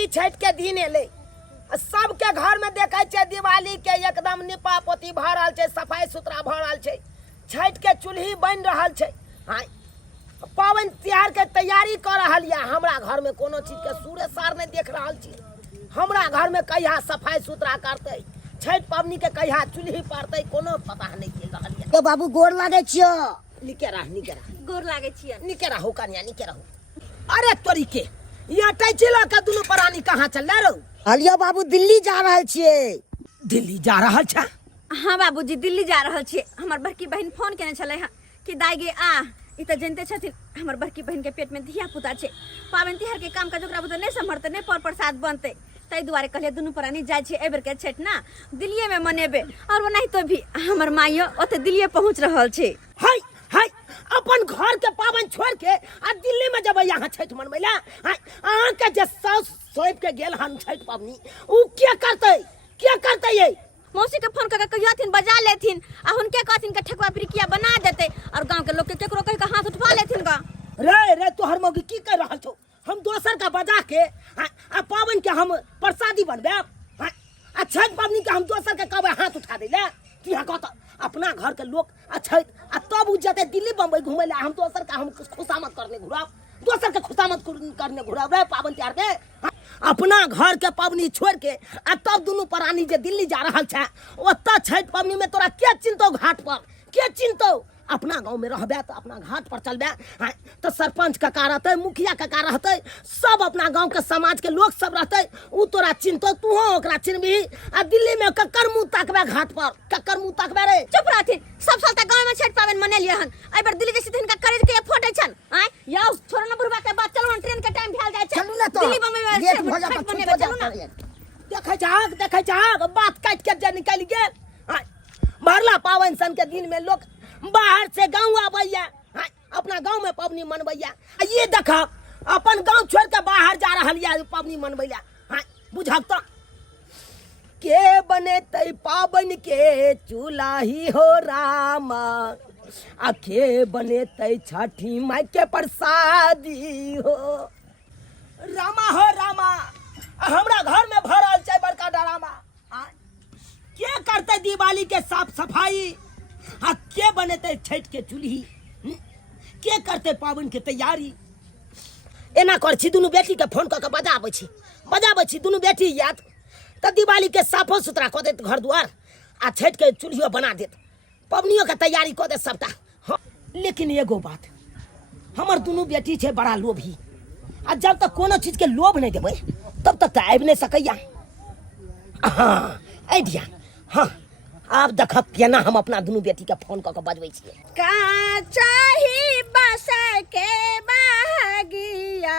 दिवाली छठ के दिन एले, सबके घर में देखे छे दिवाली के एकदम निपा पोती भ रहल छे, सफाई सुथरा भ रहल छे, छठ के चूल्ही बन रहल छे। हाँ, पावन त्योहार के तैयारी कर रहल या। हमरा घर में कोनो चीज के सूरे सार नहीं देख रहल छी। हमरा घर में कहिया सफाई सुथरा करते, छठ पबनी के कहिया चूल्ही पारते, कोनो पता नहीं चल रहल या। तो बाबू गोर लागे छियो। निके रह गोर लागे छियै। निके रहो कन्या, निके रहो। अरे तोरी के यहाँ टैचिला का दुनु प्राणी कहाँ चल रहो? हलियो बाबू दिल्ली जा रहल छियै। दिल्ली जा रहल छा? हाँ बाबूजी दिल्ली जा रहल छियै। हमर बड़की बहन फोन केने छले हैं कि दाई गे आ। ई त जानते छथिन हमर बड़की बहन के पेट में धिया पुता छे, पावन तिहार के काम काज ओकरा बुते नहीं संभरते, नहीं पर प्रसाद बनते, ताई दुआरे कहले दुनु प्राणी जाय छे एबर के छठ ना दिल्ली में मनेबे। और वो नहीं तो भी हमर माइयो ओते दिल्ली पहुंच रहल छे। हाय हाय, अपन घर के पावन छोड़ के आ दिल्ली में जब यहाँ छठ मनबैला, अहाँ के जे सास सोइब के गेल हन छठ पबनी, उ क्या करते ये? मौसी के फोन करके कहियाथिन बजा लेथिन आ हुनके कहथिन के ठेकुआ पिरिकिया बना देते और गांव के लोग के केकरो कह के हाथ उठवा लेथिन गा। रे तोहर मौगी की कर रहल छौ? हम दोसर का बजा के आ पावन के हम प्रसादी बनबे, आ छठ पबनी के हम दोसर के कहबे हाथ उठा दे ले? कि हाँ कहता अपना घर के लोग छठ आ तब उ जते दिल्ली बम्बई घूमे ले, हम दोसर का हम खुशामद करने घुराव, दोसर के खुशामद करने घुराव रे पावन त्योहार के। अपना घर के पबनी छोड़ के आ तब दुनु प्राणी जे दिल्ली जा रहल छे, ओत्ता छठ पबनी में तोरा के चिंतो? घाट पर के चिंतो? अपना गांव में रहबे तो अपना घाट पर चलबे तो सरपंच का रहते, मुखिया का रहते, सब अपना गांव के समाज के लोग सब रहते, उ तोरा चिंतो? तू हो ओकरा चिन्हबी? आ दिल्ली में कक्कर मुंह तकबे? घाट पर कक्कर मुंह तकबे रे? चुप रहथिन। सब साल तक गांव में छठ पावन मनेलिए हन, एहि बार दिल्ली जैसे हिनका खरीद के फोटो छन। आय याओ छोरो न बुढ़वा के बात, चलो ट्रेन के टाइम भेल जाय छे। चलू ना तो दिल्ली बम्बई में लेट भ छठ जात मनेबे, चलू ना। देखे जाग बात काट के जे निकल गेल। भरला पावन सन के दिन में लोग बाहर से गांव आबैया, अपना गांव में पबनी मनबैया। ये देख अपन गांव छोड़ के बाहर जा रहल या पबनी मनबैया। बुझब तो के बनेतै पावन के चूल्हा ही हो रामा, आ के बनेतै छठी माई के प्रसादी हो रामा। हो रामा, हमरा घर में भरल छै बड़का डरामा। के करते दिवाली के साफ सफाई, आ के बनेते छठ के चूल्ही, के करते पावन के तैयारी? एना कर छी दुनु बेटी के फोन करके बजाबै छी दुनु बेटी याद त दिवाली के साफो सुथरा क देत घर द्वार, आ छठ के चूल्हियो बना देत, पबनियों के तैयारी क देत सबटा। हाँ, लेकिन एगो बात, हमर दुनु बेटी छे बड़ा लोभी, आ जब तक कोनो चीज के लोभ नहीं देबै तब तक तो आबि नहीं सकैया। हाँ आइडिया, हाँ आप देखब केना हम अपना दुनु बेटी के फोन करके बजबै छियै। का चाही बस के बहगिया,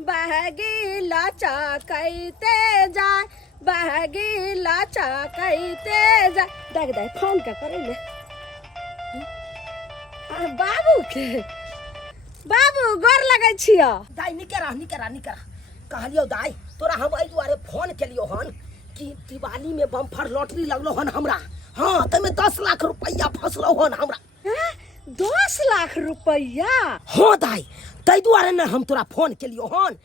बहगिला चकैते जाय, बहगिला चकैते जाय। देख फोन का करे ले बाबू गोर लगै छियो। दाई निके रह कहलियो दाई तोरा हम एहि दुआरे फोन केलियो हन कि दिवाली में बम्फर लॉटरी लगलो हन हमरा। हाँ, तमे 10 लाख रुपया फसलो हन हमरा। 10 लाख रुपया? हाँ दाई, तै दुआरे न हम तोरा फोन केलियो हन।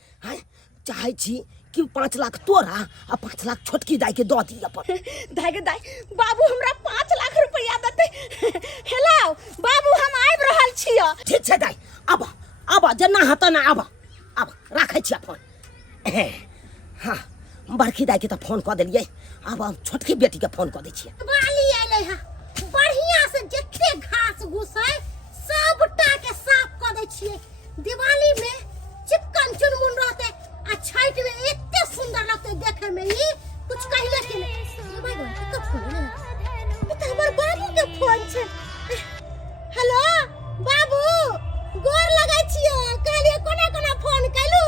चाहे छी कि 5 लाख तोरा आ 5 लाख छोटकी दाई के दऽ दी अपन। दाई बाबू हमरा 5 लाख रुपया देते। हेलो बाबू हम आबि रहल छियो। ठीक छै दाई, अब जेना हत ना अब राखै छी फोन। हाँ, बड़की दाई के तो फोन कऽ देलियै, अब हम छोटकी बेटी के फोन कऽ दै छियै। दिवाली आइले है, बढ़िया से जते घास घूस है सबटा के साफ कऽ दै छियै। दिवाली में चिकन चुनमुन रहते, आ छठ में एते सुंदर लगते देखे में। ई कुछ कहिले कि नहीं? ये भाई तो फोन है, ये तो हमर बाबू के फोन छै। हेलो बाबू, गोर लगै छियो, कहलिए कोना फोन कैलू?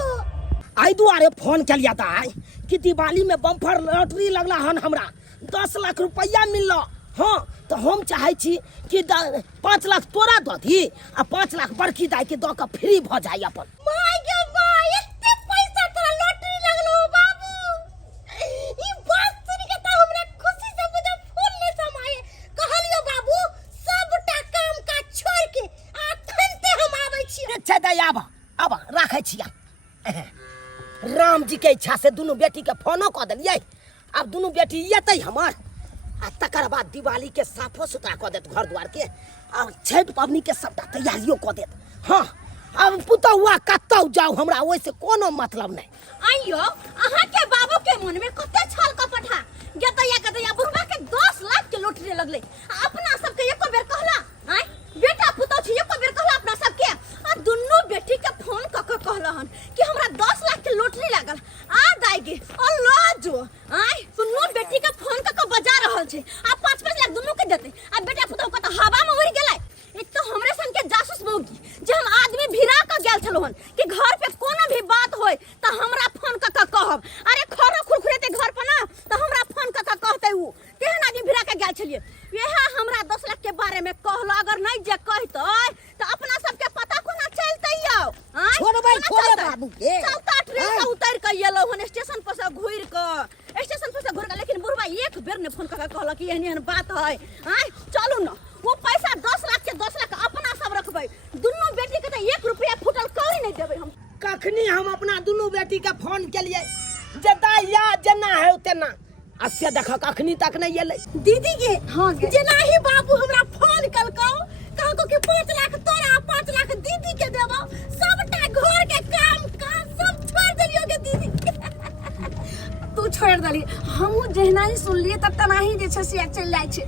आई दुआरे फोन केलिया दाई कि दिवाली में बम्फर लॉटरी लगला हन हमरा, 10 लाख रुपया मिललो। हाँ, तो हम चाहे छी कि 5 लाख तोरा दऽ दी आ 5 लाख बड़की दाई के दऽ के फ्री भ जाई अपन। माय गे माय, एते पैसा तोरा लॉटरी लगलो बाबू। ई बात सुन के त हमरा खुशी से मुझे फूल नहीं समाये। कहलियो बाबू सबटा काम काज छोड़ के अखन ते हम आबै छी। अच्छा दाई अब राखै छी। राम जी के इच्छा से दोनों बेटी के फोनो कऽ देलियै। अब दोनों बेटी एतै हमर आ तकर बाद दिवाली के साफो सुथरा कऽ देत घर द्वार के आ छठि पबनी के सबटा तैयारियो कऽ देत। हाँ अब पुतौआ कतौ जाऊ हमरा ओइसे कोनो मतलब नहीं। आइयो अहाँ के बाबू के मन में कते छल कपट है। गतैया बुढ़वा के 10 लाख के लॉटरी लगले। अपना सबके एको बेर कहला आय बेटा पुतौ छी एको बेर कहला अपना सबके आ दुन्नु बेटी के फोन क के कहलहन कि हमरा 10 लाख के लॉटरी लागल आ दाइगे अल्लाह जो आय दुन्नु बेटी के फोन क के बजा रहल छै आ 5-5 लाख दुन्नु के देते आ बेटा पुतौ के त हवा में उड़ गेलै। एक तो हमरे सन के जासूस मौगी जे हम आदमी भिरा के गेल छलहन कि घर पे कोनो भी बात होय त हमरा फोन क के कहब। अरे खरो खुरखुरेते घर पर ना त हमरा फोन क के कहते उ तेहन आदमी भिरा के गेल छलिए। यह हमरा 10 लाख के बारे में कहलो अगर नहीं जे कहतै त अपना सबके पता कोना चलतै यौ। छोड़बै छोड़े बाबू के चलता ट्रेन से उतर के येलो हन स्टेशन पर से घुर के स्टेशन पर से घुर के लेकिन बुढ़वा एक बेर ने फोन क के कहला कि एहन बात है। हां चलू ना वो पैसा 10 लाख के 10 लाख अपना सब रखबै। दुन्नु बेटी के त 1 रुपया फुटल कौड़ी नहीं देबै हम। कखनी हम अपना दोनों बेटी के फोन केलिए जता या जना है तेना अस्य देख कखनी तक नहीं एलै। दीदी के हां जेना ही बाबू हमरा फोन कलको कहको कि 5 लाख तोरा 5 लाख दीदी के देबो सबटा घर के काम काज सब छोड़ देलियो के दीदी। तू छोड़ दली हमहू जहना ही सुन लिए तब तनाही जे छै से चल जाय छै।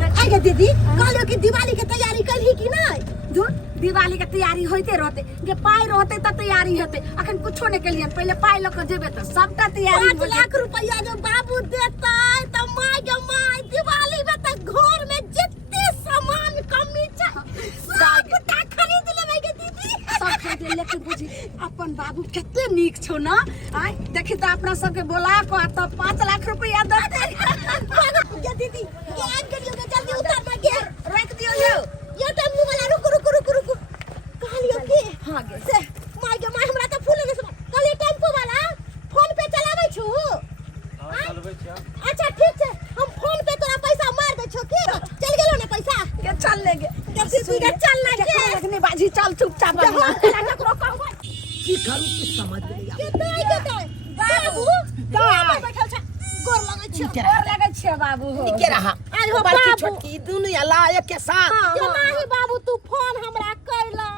आगे दीदी कहलियो कि दिवाली के तैयारी करही कि नहीं। धुर दिवाली के तैयारी होते रहते जे पाई रहते त तैयारी होते अखन कुछो नहीं केलियन पहले पाई ल के जेबे त सबटा तैयारी 5 लाख रुपया जो बाबू देता त माय गे माय दिवाली में त घर में जितने सामान कमी छै सबटा खरीद लेबै के दीदी। सब खरीद ले लेकिन बुझी अपन बाबू कते नीक छौ ना। आय देखि त अपना सबके बोला को त 5 लाख रुपया दे दे दीदी के आज करियो के जल्दी उतार ना के रख दियो यो ये टेम्पू वाला रुक कहलियो कि हां गे से माय गे माय हमरा त फूल ने कहलियो टेम्पू वाला फोन पे चलाबै छु। हां चलबै छी। अच्छा ठीक छै हम फोन पे तोरा पैसा मार दे छौ के चल गेलो ना पैसा के चल ले गे दीदी के चल ना के लगने बाजी चल चुपचाप बना ककरो कहबै की करू की समझ नहीं आबै। केतै बाबू दाई बैठल छै गोर लगै छै और लगे छै बाबू हो के रहा अरे हो बड़की बाबू छोटकी दुनू अला एक के साथ तेनाही बाबू तू फोन हमरा करला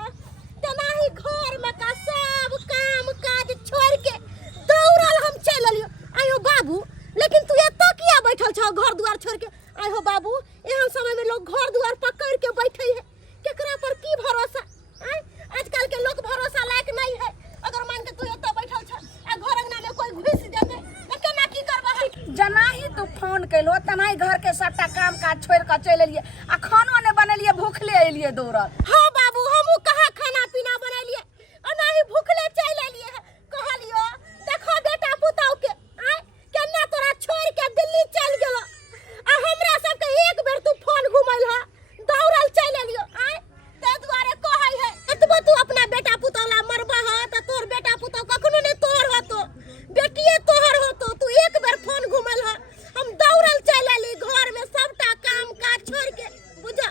तेनाही घर में का सब काम काज छोड़ के दौड़ल हम चल लियो। आयो बाबू लेकिन तू एत किया बैठल छ घर दुआर छोड़ के। आयो बाबू एहन समय में लोग घर दुआर पकड़ के बैठे है केकरा पर की भरोसा। आजकल के लोग भरोसा लायक नहीं है। अगर मान के तू एत बैठल छ आ घर अंगना में कोई घुस जाबे त केना की करबा। जना ही तू फोन कैलो तनाही घर के सबटा काम काज छोड़ के चल एलिए आ खानो ने बनेलिए भूखले एलिए दौड़ल। हाँ बाबू हमहू कहाँ खाना पीना बनैलिए अनाही भूखले चल एलिए कहलियो देखो बेटा पुतौ के आय केना तोरा छोड़ के दिल्ली चल गेलो आ हमरा सबके एक बेर तू फोन घुमैल ह दौड़ल चल एलियो। आय ते दुआरे कहै है एतबो तू अपना बेटा पुतौ ला मरबा ह त तोर बेटा पुतौ कखनो ने तोर होतो बेटिए तोहर होतो। तू एक बेर फोन घुमैल ह हम दौड़ल चल एली घर में सबटा काम काज छोड़ के बुझा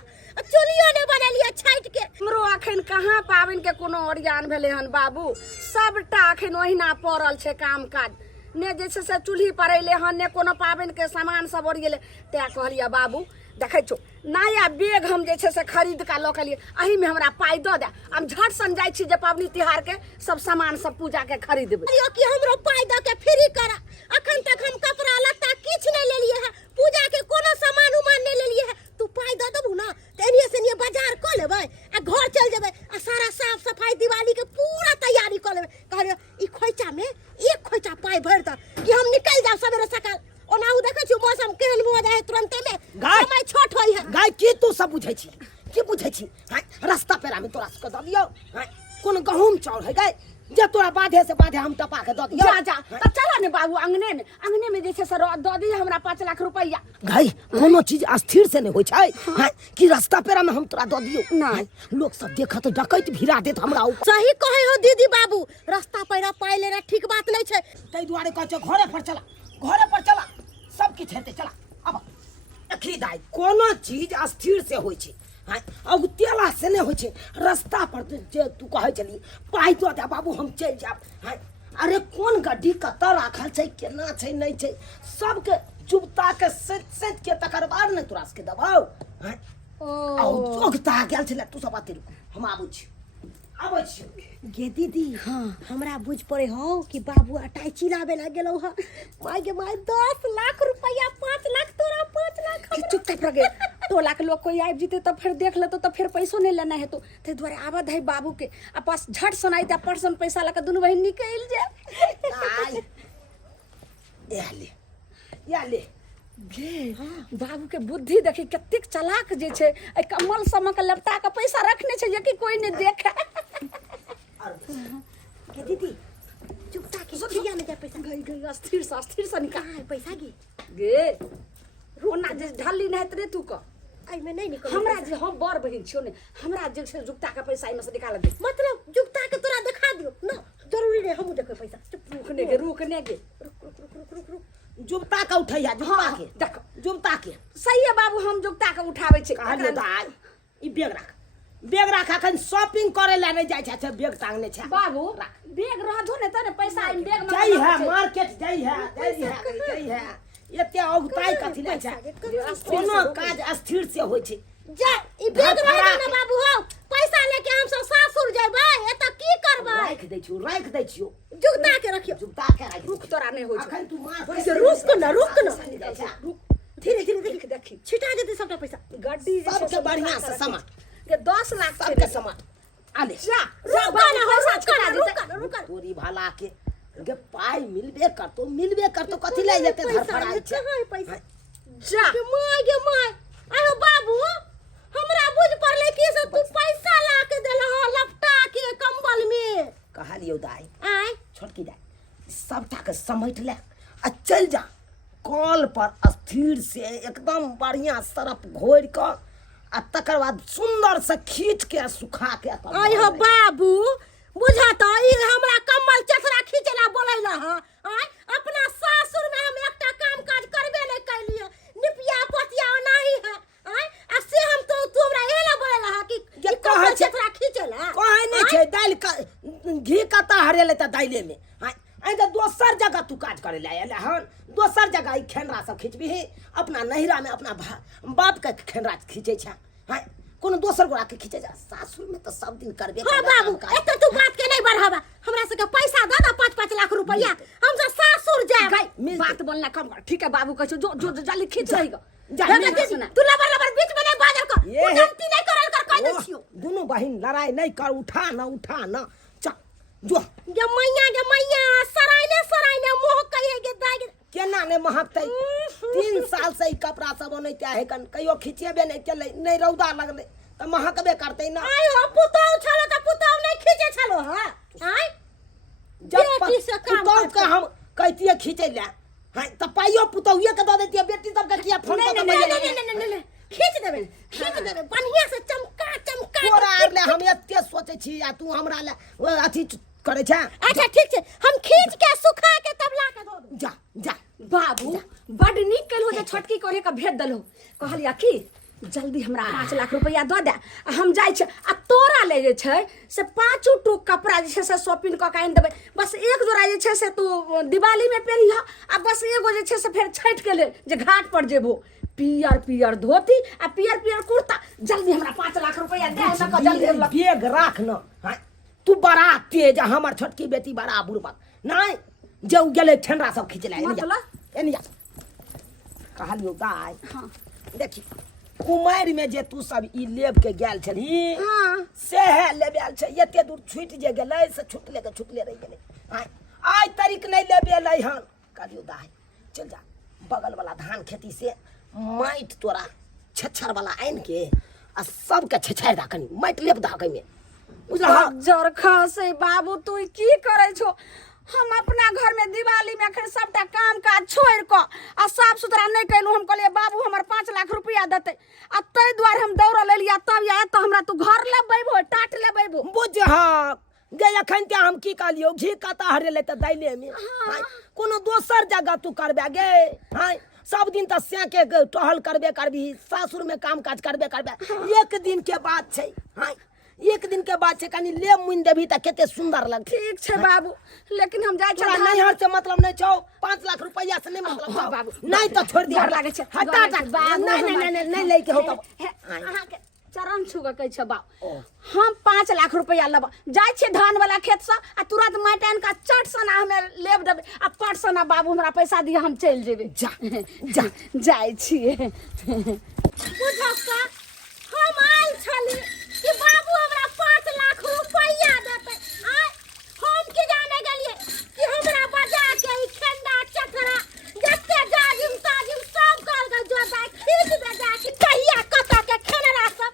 चुलियो ने बनलिए छाट के। हमरो अखन कहाँ पाबन के कोनो ओरियान भेले हन बाबू सबटा अखन ओहिना पड़ल छै काम काज ने जे छै से चूल्ही पर अइले हन ने कोनो पाबन के सामान सब ओरिएले ते कहलिया बाबू देखै छौ नया बैग हम जे छै से खरीद के लऽ के लिए एही में हमरा पाई दऽ दे हम झट सन जाइ छी जे पाबनी तिहार के सब सामान सब पूजा के खरीदबै। कहलियो कि हमरो पाई द के फ्री करा अखन तक हम कपड़ा लत्ता किछ नहीं लेलिए है पूजा के कोनो सामान उमान नहीं लेलिए है। तू पाई द दबू ना त एनिए से निये बाजार क लेबै आ घर चल जेबै आ सारा साफ सफाई दिवाली के पूरा तैयारी क लेबै। कहलियो ई खोइचा में एक खोइचा पाई भर द कि हम निकल जाब सवेरे सकाल ओनाहु देखै छी मौसम केहन भऽ जाय तुरंते में समय छोट होई है। गाय की तू सब बुझै छी की बुझै छी। रास्ता पेरा में तोरा सबके दऽ दियौ कोन गहूम चाउर है गाय जे तोरा बाधे से बाधे हम टपा के दऽ दियौ। जा जा त चला ने बाबू अंगने में जे छै से दऽ दी हमरा 5 लाख रुपया। गाय कोनो चीज अस्थिर से नहीं होय छै कि रास्ता पेरा में हम तोरा दऽ दियौ। नहीं लोग सब देखत डकैत भिरा देत हमरा ऊपर। सही कहै हो दीदी बाबू रास्ता पेरा पाई लेना ठीक बात नहीं छै। तै दुआरे कहै छै घरे पर चला सब किछ हेतै चला। अब देखी दाई कोनो चीज अस्थिर से होय छै अब तेला से नहीं होय छै। रास्ता पर जे तू कहै छली पाई दऽ दे बाबू हम चल जाब अरे कोन गड्डी कतऽ राखल छै केना छै नहीं छै सबके जुबता के सच के तकर बाद ने तोरा सबके दबाओ हैं ओ जोगता गेल छले तू सब बाते रुक हम आबै छी गे दीदी हाँ हमरा बुझ पड़े हो कि बाबू अटाइची लावे ला गेलो ह माय गे माय 10 लाख रुपया 5 लाख तोरा 5 लाख कि चुपचाप रह गए टोला के लोग कोई आबि जीते तो फिर देख लेतो तो फिर पैसो नहीं लेना है तो ते द्वारे आवत है बाबू के आ पास झट सुनाई ता पर्सन पैसा लगा दुनु बहिन निकल जाए या ले गे बाबू के बुद्धि देखी कतेक चालाक जे छै ए कमल समक लपटा के पैसा रखने छै कि कोई नहीं देखे गे दीदी चुपता के किया में जा पैसा गई गई अस्थिर से निकाल कहाँ है पैसा गे रोना जे ढाली नहीं रे तू का आई में नहीं निकल हमरा जे हम बड़ बहिन छियो ने हमरा जे छै जुगता के पैसा इमे से निकाल दे मतलब जुगता के तोरा दिखा दियो ना जरूरी नहीं हम देखो पैसा रुकने गे रुक जुबता का उठैया जुबता के देख जुबता के सही है बाबू हम जुगता के उठावे छै कहलिए त आइ ई बैग राख अखन शॉपिंग करे ला नहीं जाय छै बैग टांगने छै बाबू बैग रहथो ने त पैसा इन बैग में जई है मार्केट जई है एते औगताई कथि ले छै कोनो काज स्थिर से होय छै जा ई बैग रहे ना बाबू हो पैसा लेके हम सब सासुर जेबै एत की करबै राख दै छियो जुगता के रखियो जुबता के राख रुक तोरा नहीं होय छै अखन तू मार रुक ना धीरे धीरे देखी छिटा देते सबटा पैसा गड्डी जे छै सबके बढ़िया से सामान के 10 लाख सबके सामान आले जा रुका ना हो सच रुका तोरी भाला के गे पाई मिलबे करतो कथि ले जेते धरफड़ा छै पैसा जा गे माय आयो बाबू हमरा बुझ पड़ले कि से तू पैसा ला के देला हो लपटा के कंबल में कहलियो दाई आय छोटकी दाई सबटा के समेट ले आ चल जा कॉल पर स्थिर से एकदम बढ़िया सरफ घोर के आ तकर बाद सुंदर से खींच के सुखा के आय हो बाबू बुझा तो ई हमरा कम्बल चथरा खींचला बोलैला ह आय अपना सासुर में हम एकटा काम काज करबे नहीं कैलिए निपिया पोतिया नहीं है आय आ से हम तो तोरा एला बोलैला ह कि ये कम्बल कहै छै चथरा खींचला कहै नहीं छै दाल का घी कता हरेले त दाइले में आई तो दोसर जगह तू काज करे ले आले हन दोसर जगह ई खेनरा सब खींचबी अपना नहिरा में अपना बाप के खेनरा खींचे छै हां कोनो दोसर गोरा के खींचे जा सासुर में तो सब दिन करबे हां बाबू एक तो तू बात के नहीं बढ़ावा हमरा से के पैसा दे दे 5-5 लाख रुपया हम सब सासुर जाए बात बोलना कम कर ठीक है बाबू कह जो जल्दी खींच जाएगा तू लबर बीच में नहीं बाजल कर ये गलती नहीं करल कर कह दे छियो दोनों बहिन लड़ाई नहीं कर उठा ना चल जो गे मैया सराय ने मोह कहिए गे दाग केना ने महकतै 3 साल से ई कपड़ा सब नहीं चाहे कन कहियो खींचेबे नहीं चले नहीं रौदा लगले त महकबे करतै ना आय हो पुतौ छलो त पुतौ नहीं खींचे छलो हां आय जब बेटी से काम पुतौ के हम कहतिए खींचे ले हां त पाइयो पुतौए के द देतिए बेटी सब के किया फोन कर नहीं खींच देबे बढ़िया से चमका तोरा ले हम एते सोचे छी आ तू हमरा ले अथी करे छ अच्छा ठीक छै हम खींच के सुखा के तब ला के दो जा बाबू बड नीक कल हो जे छोटकी करे का भेद दलो कहलिया की जल्दी हमरा 5 लाख रुपया दो दे हम जाय छ आ तोरा ले जे छै से 5 टुक कपड़ा जे छै से शॉपिंग क के आइन देबे बस एक जोड़ा जे छै से तू दिवाली में पहिरिहा आ बस एगो जे छै से फेर छठ के ले जे घाट पर जेबो पियर धोती आ पियर कुर्ता जल्दी हमरा 5 लाख रुपया दे न जल्दी बैग राख न तू बड़ा तेज हमर छोटकी बेटी बड़ा बुरबक नहीं जे गेले ठंडा सब खींच ले एनी जा कहलियो गाय हां देखी कुमार में जे तू सब ई लेब के गेल छली हां से है लेबेल छै एते दूर छूट जे गेलै से छुटले रह गेलै आइ तारीख नहीं लेबे लै हन कहलियो दाई चल जा बगल वाला धान खेती से माइट तोरा छछर वाला आइन के आ सबके छछार दा कनी माइट लेब दा कनी जरखा से बाबू तू की करे छो हम अपना घर में दिवाली में अखन सबटा काम काज छोड़ क आ साफ सुथरा नहीं कैलू हम कहलिए बाबू हमर 5 लाख रुपया देते आ तै द्वारे हम दौड़ लेलिया तब या त हमरा तू घर लेबैबो टाट लेबैबो बुझ हां गे अखन के हम की कहलियो घी कता हरेले त दाइले में कोनो दोसर जगह तू करबे गे हां सब दिन त स्या के टहल करबे सासुर में काम काज करबे एक दिन के बात छै हां एक दिन के बाद से कनी ले मुइन देबी त केते सुंदर लगते। ठीक छै बाबू, लेकिन हम जाय तोरा छै नहीं हर से मतलब नहीं छौ, 5 लाख रुपया से नहीं मतलब छौ बाबू, नहीं तो छोड़ दिया डर लागे छै, हटा डर लागे छै, बाबू, नहीं लेके हो तब अहाँ के चरण छू के कहै छै बाबू, हम 5 लाख रुपया लेब, जाय छै धान वाला खेत से आ तुरंत माटि आनि के चट सना हमे लेब देबै आ पट सना बाबू हमरा पैसा दिया हम चलि जेबै। जा जा जाय छियै। बुझक्का हम आयल छली कि बाबू हमरा 5 लाख रुपया देतै। आय हम की जाने गेलिए कि हमरा बजा के ई खेंडा चकरा जत्ते जाजिम ताजिम सब कर के जोता खींच दे जा कि कहिया कत के खेनरा सब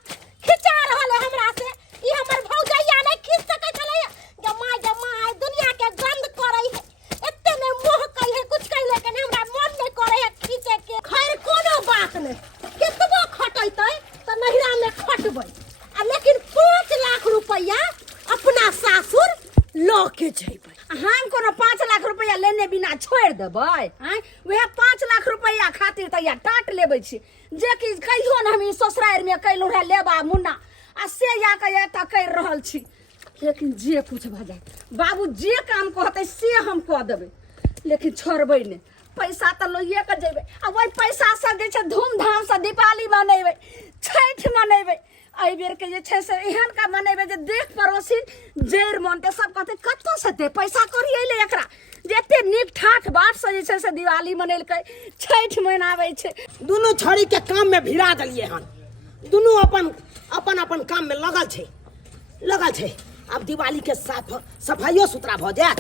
खिचा रहल है हमरा से। ई हमर भौजैया नहीं खींच सकै छलै जमाय दुनिया के गंद करे है, एते ने मोह कहि है कुछ कहि लेकिन हमरा मन नहीं करे है खींचे के। खैर कोनो बात नहीं, केतबो खटैतै त नहिरा में खटबै आ लेकिन 5 लाख रुपया अपना सासुर ल के जइबै। हम कोनो 5 लाख रुपया लेने बिना छोड़ि देबै? आँय वएह 5 लाख रुपया खातिर तऽ या टाट लेबै छी, जे कि कहियो ने हम ई ससुरारि में कैलहुँ रहे लेबा मुन्ना आ से या के एतऽ करि रहल छी। लेकिन जे कुछ भऽ जाए बाबू, जे काम कहतै से हम कऽ देबै, लेकिन छोड़बै नहि। पैसा तऽ लइए के जेबै आ वही पैसा से जे छै धूमधाम से दीपावली मनेबै, छठि मनेबै। एहि बेर के जे छै से एहन का मनेबै जे देख पड़ोसिन जैर मनते सब कहते कतऽ से दे पैसा कौड़ी अइले एकरा, जे एते नीक ठाठ बाट से जे छै से दिवाली मनेलकै, छठि मनाबै छै। दोनों छोरी के काम में भिड़ा दलिए हन, दोनों अपन काम में लगल छै। अब दिवाली के सफाइयो सुथरा भ जात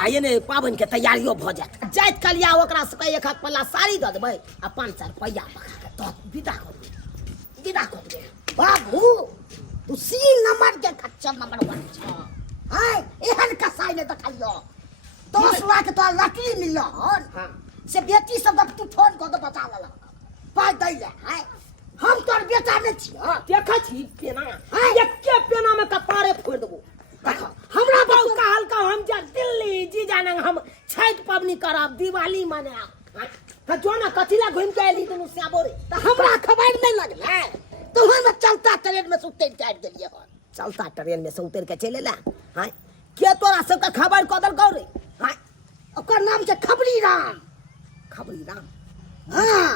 आ ये ने पाबनि के तैयारियो भ जात। जाइत कलिया ओकरा से एक हाथ पल्ला साड़ी द देबै आ 500 रुपया पका के तो विदा कर दे। बाबू तू सी नंबर के खच्चर नंबर 1 छ। हाय एहन कसाई ने देखलियो 10 लाख तो लकी मिलल। हाँ। से बेटी सब तू फोन कर दे बता लेला पाइ दै ले। हाय हम तोर बेटा ने छी। देखै छी पेना हाँ। एके पेना में कपारे फोड़ देबो। देखो हमरा बहु कहल का हम जा दिल्ली जी जाने हम छठ पबनी करब, दिवाली मनाब। त जो ना कथिला घुम के एली दुनु श्यामोरे तो हमरा खबर नहीं लगले तो हम चलता ट्रेन में से उतर के आबि गेलिए हन। चलता ट्रेन में से उतर के चले ला। हां के तोरा सब का खबर कदल गौरे। हां ओकर नाम छै खबरी राम। हाँ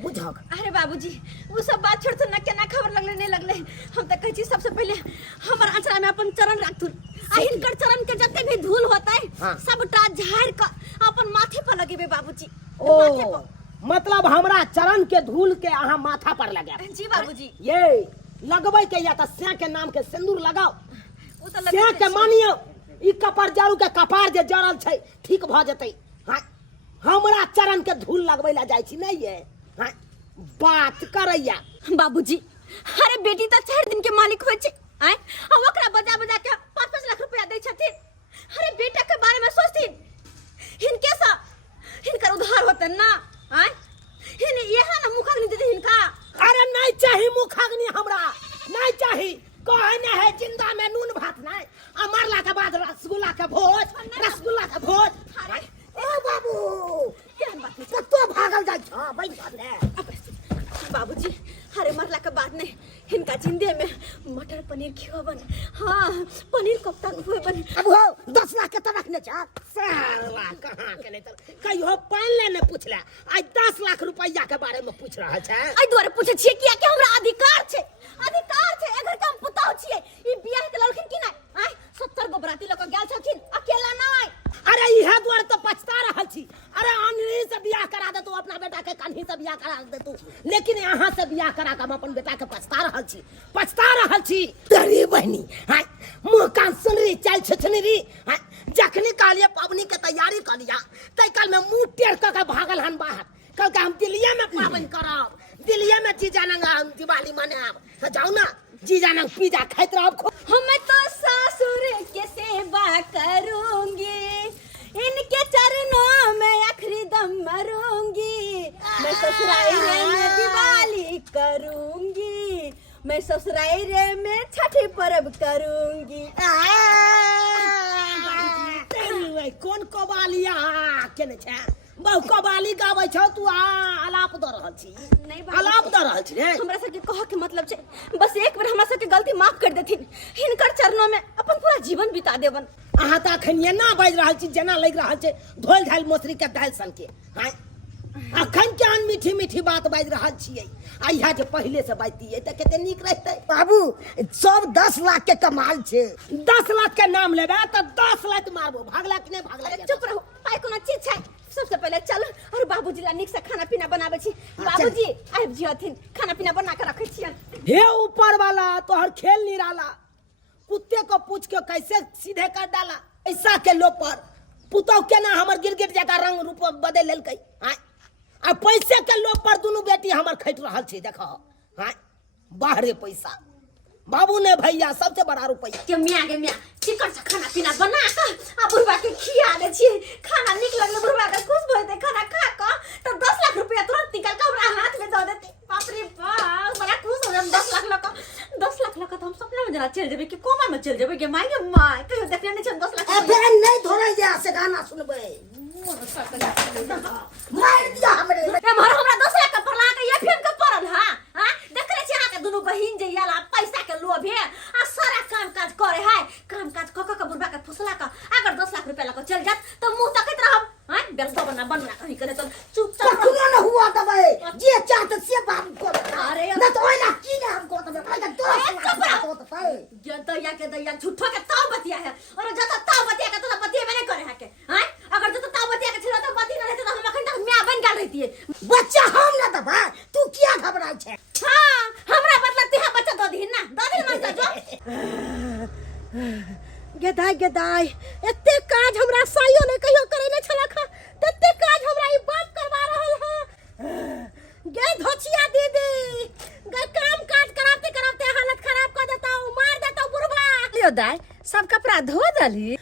बुझक अरे बाबूजी वो सब बात छोड़ ना, केना खबर लगले नहीं लगले। हम तो कहै छी सबसे पहले हमर आचरा में अपन चरण राखथुन आ हिनकर चरण के जते भी धूल होता है हाँ। सबटा झाड़ के अपन माथे पर लगेबे बाबूजी। ओ माथे पर। मतलब हमरा चरण के धूल के अहाँ माथा पर लगाए। जी बाबूजी। ये लगबै के या त स्या के नाम के सिंदूर लगाओ। वो तो स्या लगे के मानियो ई कपार जारू के कपार जे जरल छै ठीक भ जेतै। हां हमरा चरण के धूल लगबै ला जाइ छी नहीं ये। हां बात करैया बाबूजी। अरे बेटी तो 4 दिन के मालिक होय छै, आय आ ओकरा बजा के 5-5 लाख रुपया दै छथिन। अरे बेटा के बारे में सोचथिन, हिनके सा हिनकर उधार होतन ना। आय हिने यहां ना मुखाग्नि दे हिनका। अरे नहीं चाही मुखाग्नि, हमरा नहीं चाही। कहने है जिंदा में नून भात नहीं, मरला के बाद रसगुल्ला के भोज। अरे ओ बाबू केहन बात है कतो भागल जाइ छ बैठ ले। बाबूजी। अरे मरला के बाद ने हिनका जिंदे में मटर पनीर खियोबन। हाँ पनीर कोफ्ता खुएबन। अब हो 10 लाख के तो रखने छ। साला कहाँ के नहीं कहियो पान लेने पूछला, आज 10 लाख रुपया के बारे में पूछ रहा है। आई द्वारे पूछे छिए किया कि हमरा अधिकार छै एकर काम पुताव छिए। ई बियाह के लड़किन की नहीं। आय 70 गो बराती लोग गेल छथिन, अकेला नहीं। अरे इहे द्वारे तो पछता रहल छी। अरे अनरी से बियाह करा दे तू, अपना बेटा के कन्ही से बियाह करा दे तू, लेकिन यहाँ से बियाह करा के हम अपन बेटा के पछता रहल छी। तेरी बहनी हाय मुंह कान सुनरी चल छछनरी। हाय जखनी कालिए पबनी के तैयारी कर लिया तै कल में मुंह टेढ़ क के भागल हन बाहर। कल के हम दिल्ली में पाबन करब, दिल्ली में जीजानंग हम दिवाली मनाब। जाओ ना जीजानंग पिज्जा खाइत रहब। हम तो ससुर के सेवा करूंगी, इनके चरणों में आखिरी दम मरूंगी। मैं ससुराल में दिवाली करूंगी, मैं ससुराल में छठी पर्व करूंगी। कौन कबालिया केने छै बहु कबाली गाबै छौ तू आलाप द रहल छी नहीं आलाप द रहल छी रे हमरा सबके कह के मतलब छे बस एक बार हमरा सबके गलती माफ कर देथिन हिनकर चरणों में अपन पूरा जीवन बिता देबन। अहाँ तऽ अखन एना बाजि रहल छी जेना लागि रहल छै धोल झाइल मोसरी के दालि सन के। हाँ अखन केहन मीठी मीठी बात बाजि रहल छियै आ इहा जे पहिले से बाजतियै तऽ कते नीक रहतै। बाबू सब 10 लाख के कमाल छै 10 लाख के नाम लेबै तऽ 10 लाख मारबो भागला कि नहीं भागला। अरे चुप रहो पाई कोनो चीज छै सबसे पहले चल और बाबूजी ला नीक से खाना पीना बनाबै छी। बाबूजी आबि जियथिन खाना पीना बना के रखै छियन। हे ऊपर वाला तोहर खेल निराला कुत्ते को पूछ के कैसे सीधे कर डाला ऐसा के लो पर पुतौ केना हमर गिरगिट जका रंग रूप बदल लेलकै। हाँ आ पैसे के लो पर दुनू बेटी हमर खैट रहल छै देखो। हाँ बाहरे पैसा बाबू ने भैया सबसे बड़ा रुपया के मिया चिकन से खाना पीना बना के आ बुढ़वा के खिया दे छी। खाना निक लगले बुढ़वा के खुश होते खाना खा के तो 10 लाख रुपया तुरंत निकाल के हमरा हाथ में दे देती। बाप रे बाप बड़ा खुश हो हम 10 लाख लका 10 लाख लका तो हम सपना में जरा चल जेबे कि कोमा में चल जेबे के माय कहियो देखले नहीं छ 10 लाख। अबे नहीं धोरै जा से गाना सुनबै मार दिया हमरे हमरा 10 लाख का परला के ये फिल्म के पड़ल हां हां देख रे छी अहाँ के दुनु बहिन जे याला पैसा के लोभे आ सारा काम काज करे है काम काज क के बुढ़वा के फुसला का अगर 10 लाख रुपया लका चल जात तो मुंह तकत रहब। हां बेलतो बना कहीं करे तो चुपचाप कखनो न हुआ दबे जे चाहत से बाबू को। अरे न तो ओला की ने हमको तो भाई का 10 लाख तो पाए जनतैया के दैया झूठो के ताव बतिया है और जत ताव बतिया के तो बतिया में नहीं करे है के। हां अगर जत ताव बतिया के छलो तो बती न रहते तो हम अखन तक म्या बन गेल रहतिए। बच्चा हम न दबा तू किया घबराई छै। हां हमरा बदला तिहा बच्चा दो दिन ना दो दिन मन जो गेदाय एते काज हमरा साइयो ने कहियो करे ने छलक तते काज हमरा ई बाप करवा रहल है। गे धोचिया दीदी गे काम काज कराते हालत खराब कर देता हूं मार देता हूं बुढ़वा। लियो दाय सब कपड़ा धो दली।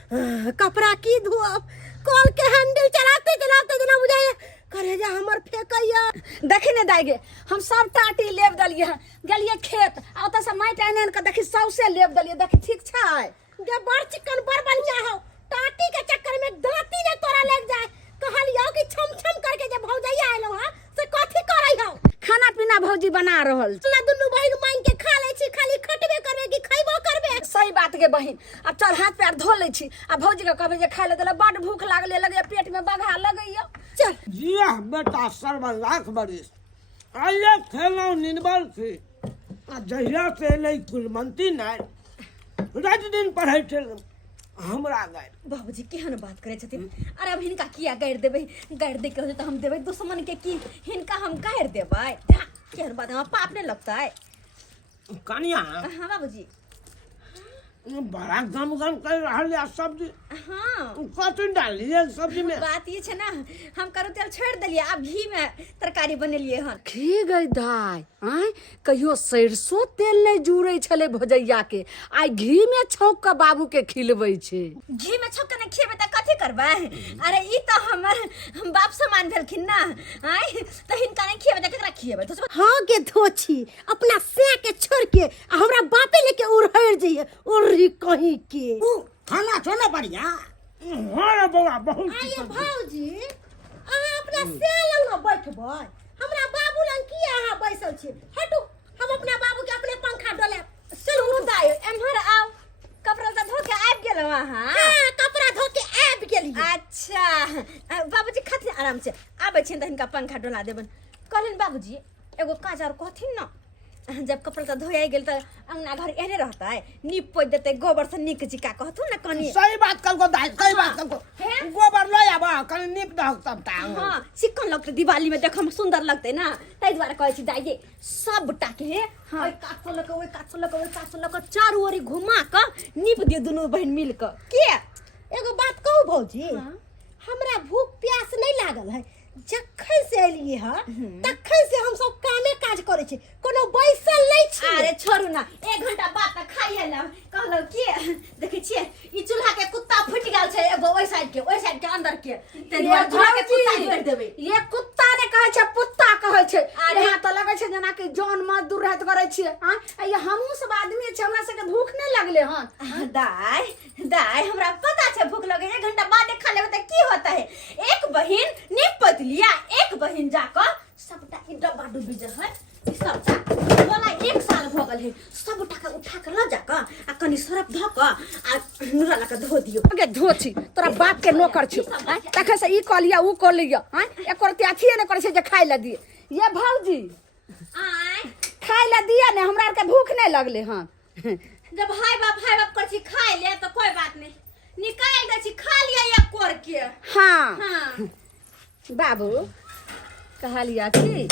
कपड़ा की धोब कॉल के हैंडल चलाते जना बुझाय करे जा हमर फेकैया। देखी ने दाय गे हम सब टाटी लेब दलिए गेलिए खेत आ ओत से माटि आनि के देखी सौसे लेब दलिए देखी ठीक छै। गे बड़ चिकन बड़ बढ़िया हो टाटी के चक्कर में दांती ने तोरा लग जाए कहलियो कि छम छम करके जे भौजैया आइलो हां से कथि करई हो। खाना पीना भौजी बना रहल ना दुनु बहिन मांग के खा ले छी खाली खटबे करबे कि खइबो करबे। सही बात गे बहिन अब चल हाथ पैर धो ले छी आ भौजी के कहबे जे खाय ले देला बड भूख लागले लगे पेट में बघा लगैया। चल जिया बेटा सर्व लाख बरिस आइए खेलौं निनबल से आ जहिया से एलै कुलमंती नाय रात दिन पढ़ै छल हमरा गाय। बाबूजी केहन बात करे छथिन। अरे अब हिनका किया गाड़ देबे गाड़ दे के तो हम देबे दुश्मन के की हिनका हम गाड़ देबे केहन बात हम पाप नहीं लगता है। कनिया हाँ बाबूजी बड़ा गम कर रहल है सब्जी हाँ कथी डालिए सब्जी में। बात ये छे ना हम करू तेल छोड़ दिलिए अब घी में तरकारी बनेलिए हन। की गई दाय आय कहियो सरसों तेल नहीं जुड़े छले भौजैया के आइ घी में छौंक के बाबू के खिलबै छे। घी में छौंक के नहीं खिएबे त कथी करबे। अरे ई तो हमर हम बाप समान भेलखिन ना आय तो हिनका नहीं खिएबे त केकरा खिएबे। तो हां के धोची अपना से के छोड़ के हमरा बापे लेके उड़हर जइए उड़ी कहीं के खाना छो ना बढ़िया। हाँ बौआ बहुत आये भौजी अहाँ अपना से लंग बैठबै हमरा बाबू लंग किया अहाँ बैसल छी हटू हम अपना बाबू के अपने पंखा डोले सुनु दाई एम्हर आओ कपड़ा त धो के आबि गेल वहां। हां कपड़ा धो के आबि गेली। अच्छा बाबूजी खातिर आराम से आबै छिन त हिनका पंखा डोला देबन। कहलिन बाबूजी एगो काज और कहथिन न जब कपड़ा त धोया गेल त अंगना घर एहने रहता है नीप पोत देते गोबर से नीक चिका कहथु न कनी। सही बात कल को दाई सही बात कल को हैं? गोबर ले आबा कल नीप दहक तब ता। हां चिकन लगते दिवाली में देखम सुंदर लगते ना तै द्वारा कहै छी दाई सब टाके ओइ काठ लक ओइ काठ लक चारू ओरी घुमा क नीप दियो दुनु बहन मिल क के। एगो बात कहू भौजी हमरा भूख प्यास नहीं लागल है जखन से एलिए ह तखन से हम सब कामे काज करे छी कोनो बैसल नहीं छी। अरे छोड़ू ना 1 घंटा बाद तक खाइए ना कहलो के देखे छिए ई चूल्हा के कुत्ता फुट गेल छै एगो ओइ साइड के अंदर के ते चूल्हा के कुत्ता जोड़ देबे। ये कुत्ता ने कहै छै पुत्ता कहै छै। अरे हां तो लगे छै जना कि जौन मजदूर रहत करे छिए। हां ये हमहु सब आदमी छै हमरा से के भूख नहीं लगले हन। दाई हमरा पता छै भूख लगे 1 घंटा बाद खा लेबे त की होता है। एक बहिन नीप बतलिया एक बहिन जाकर सबटा ई डब्बा डुब्बी जे है ई सबटा बोला 1 साल भ गेल है सबटा के उठा के ल जाकर आ कनी सरफ ध के आ नूरा ला के धो दियो गे धोची तोरा बाप के नौकर छी तखे से ई कह लिया ऊ कह लिया हां एकर ते अथिए ने करे छै जे खाइ ला दिए ये भौजी आय खाइ ला दिया ने हमरा के भूख नहीं लगले हां जब हाय बाप कर छी खाइ ले तो कोई बात नहीं निकाल दे छी खा लिया या कोर के हां हां बाबू कहलिया कि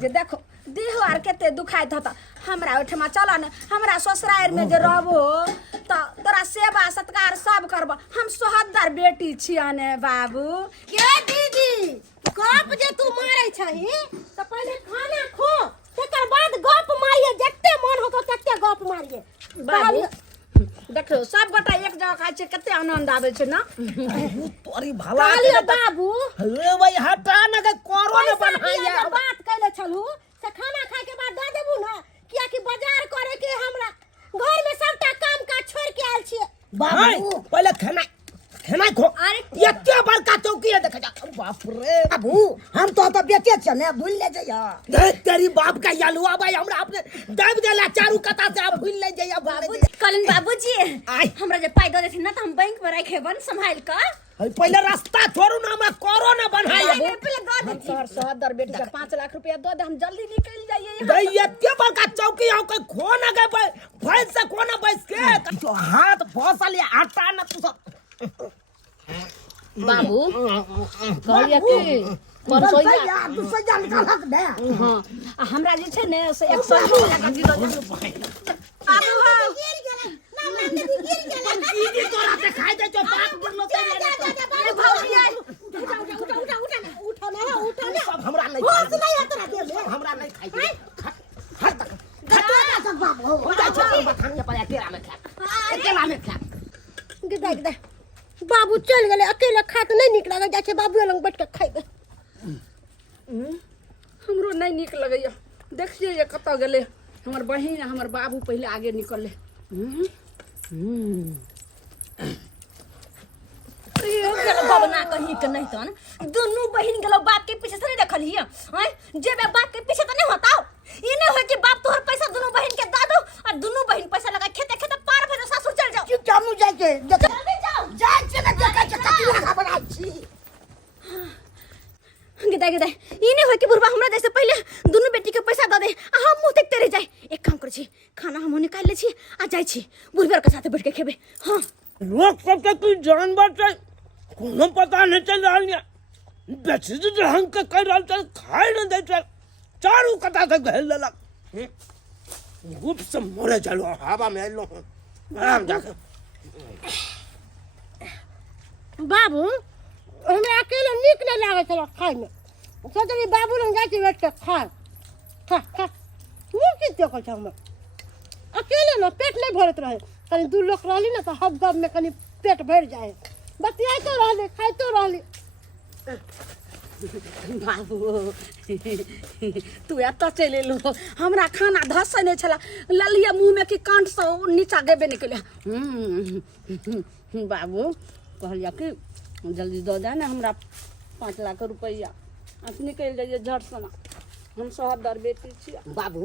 जे देखो देह आर केते दुखाइत हता हमरा ओठमा चल ने हमरा ससुराल में जे रहबो त तोरा सेवा सत्कार सब करब हम सोहदर बेटी छिया ने बाबू के दीदी गप जे तू मारै छही त पहिले खाना खो तकर बाद गप मारिए जत्ते मन होतो तत्ते गप मारिए बाबू देखो सब गोटा एक जगह खाइ छै कते आनंद आबै छै ना तोरी भला कहलिए बाबू रे भाई हटा ना के करो ना पैसा बनाया दिया जे बात कैले छलू से खाना खाए के बाद दे देबू ना किया कि बाजार करे के हमरा घर में सबटा काम काज छोड़ के आयल छिए बाबू पहले खाना खो अरे एते बड़का चौकी है देखा जा बाप रे बाबू हम तो बेचे छ ने भूल ले जइया देख तेरी बाप का यालुआ भाई हमरा अपने दब देला चारू कता से आप भूल ले जइया बाबू कलिन बाबूजी आय। हमरा जे पाई द देथिन ना त हम बैंक में रखे बन संभाल के पहले रास्ता छोड़ू ना हमरा करो ना बनाया पहले द हम तोहर सोहदर बेटी के 5 लाख रुपया दो दे हम जल्दी निकल जाइए दई एते बड़का चौकी हो के खो ना के भैंस से खो ना बैठ के तो हाथ फसल आटा ना तू सब बाबू कहलिया कि परसोइया दूसरा निकाल दे हां हमरा जे छै ने से 100 लगा दिलो बाबू गिर गेला ना ना गिर गेला दीदी तोरा से खाई दे जो बात बोलनो से उठा ना सब हमरा नहीं होश नहीं तोरा दे सब हमरा नहीं खाई हट तक गता बाबू हो जा छोड़ बथानिया पर अकेला में खा अकेला में खा गदा बाबू चल गेले अकेला खा के नहीं निक लागे जाके बाबू लंग बैठ के खाइबे हमरो नहीं निक लगैया देखिए ये कत गेले हमर बहिन हमर बाबू पहले आगे निकलले बाबू ना कहीं के नहीं तन दोनों बहन गेलो बाप के पीछे से नहीं देखल हिया जे बाप के पीछे तो नहीं होता ई नहीं हो कि बाप तोहर पैसा दोनों बहन के दा दो और दोनों बहन पैसा लगा खेते खेते पार भर सासुर चल जाओ चुप चाप जाए के जल्दी जाओ जाए के ना देखा के कतिया का बनाई छी गदा गदा ई नहीं हो कि बुढ़वा हमरा जैसे पहले दोनों बेटी के पैसा द दे आ हम मुंह देखते रह जाए एक काम कर छी खाना हम निकाल ले छी आ जाय छी बुढ़वा के साथ बैठ के खेबे हां लोग सब के कोई जानवर से कोनो पता नहीं चल रहा है बेची जो ढंग के कर रहा चल खाए न दे चल चारू कता से घल ललक गुप से मोरे चलो हवा में लो आराम जाके बाबू हमें अकेले निक नहीं लागे चलो खाए में सोचली बाबू लंग जाके बैठ के खा खा खा मुंह की तो कर हम अकेले ना पेट नहीं भरत रहे कनी दू लोग रहली ना तो हब गब में कनी पेट भर जाए बतियाई तो रहले खाई तो रहली बाबू तू एत चल लो हमरा खाना धस नहीं छला ललिया मुंह में कि कांट से नीचा गेबे निकले बाबू कहलिया कि जल्दी दो दे ना हमरा 5 लाख रुपया आप निकल जाइए झट सना हम सोहदर बेटी छिया बाबू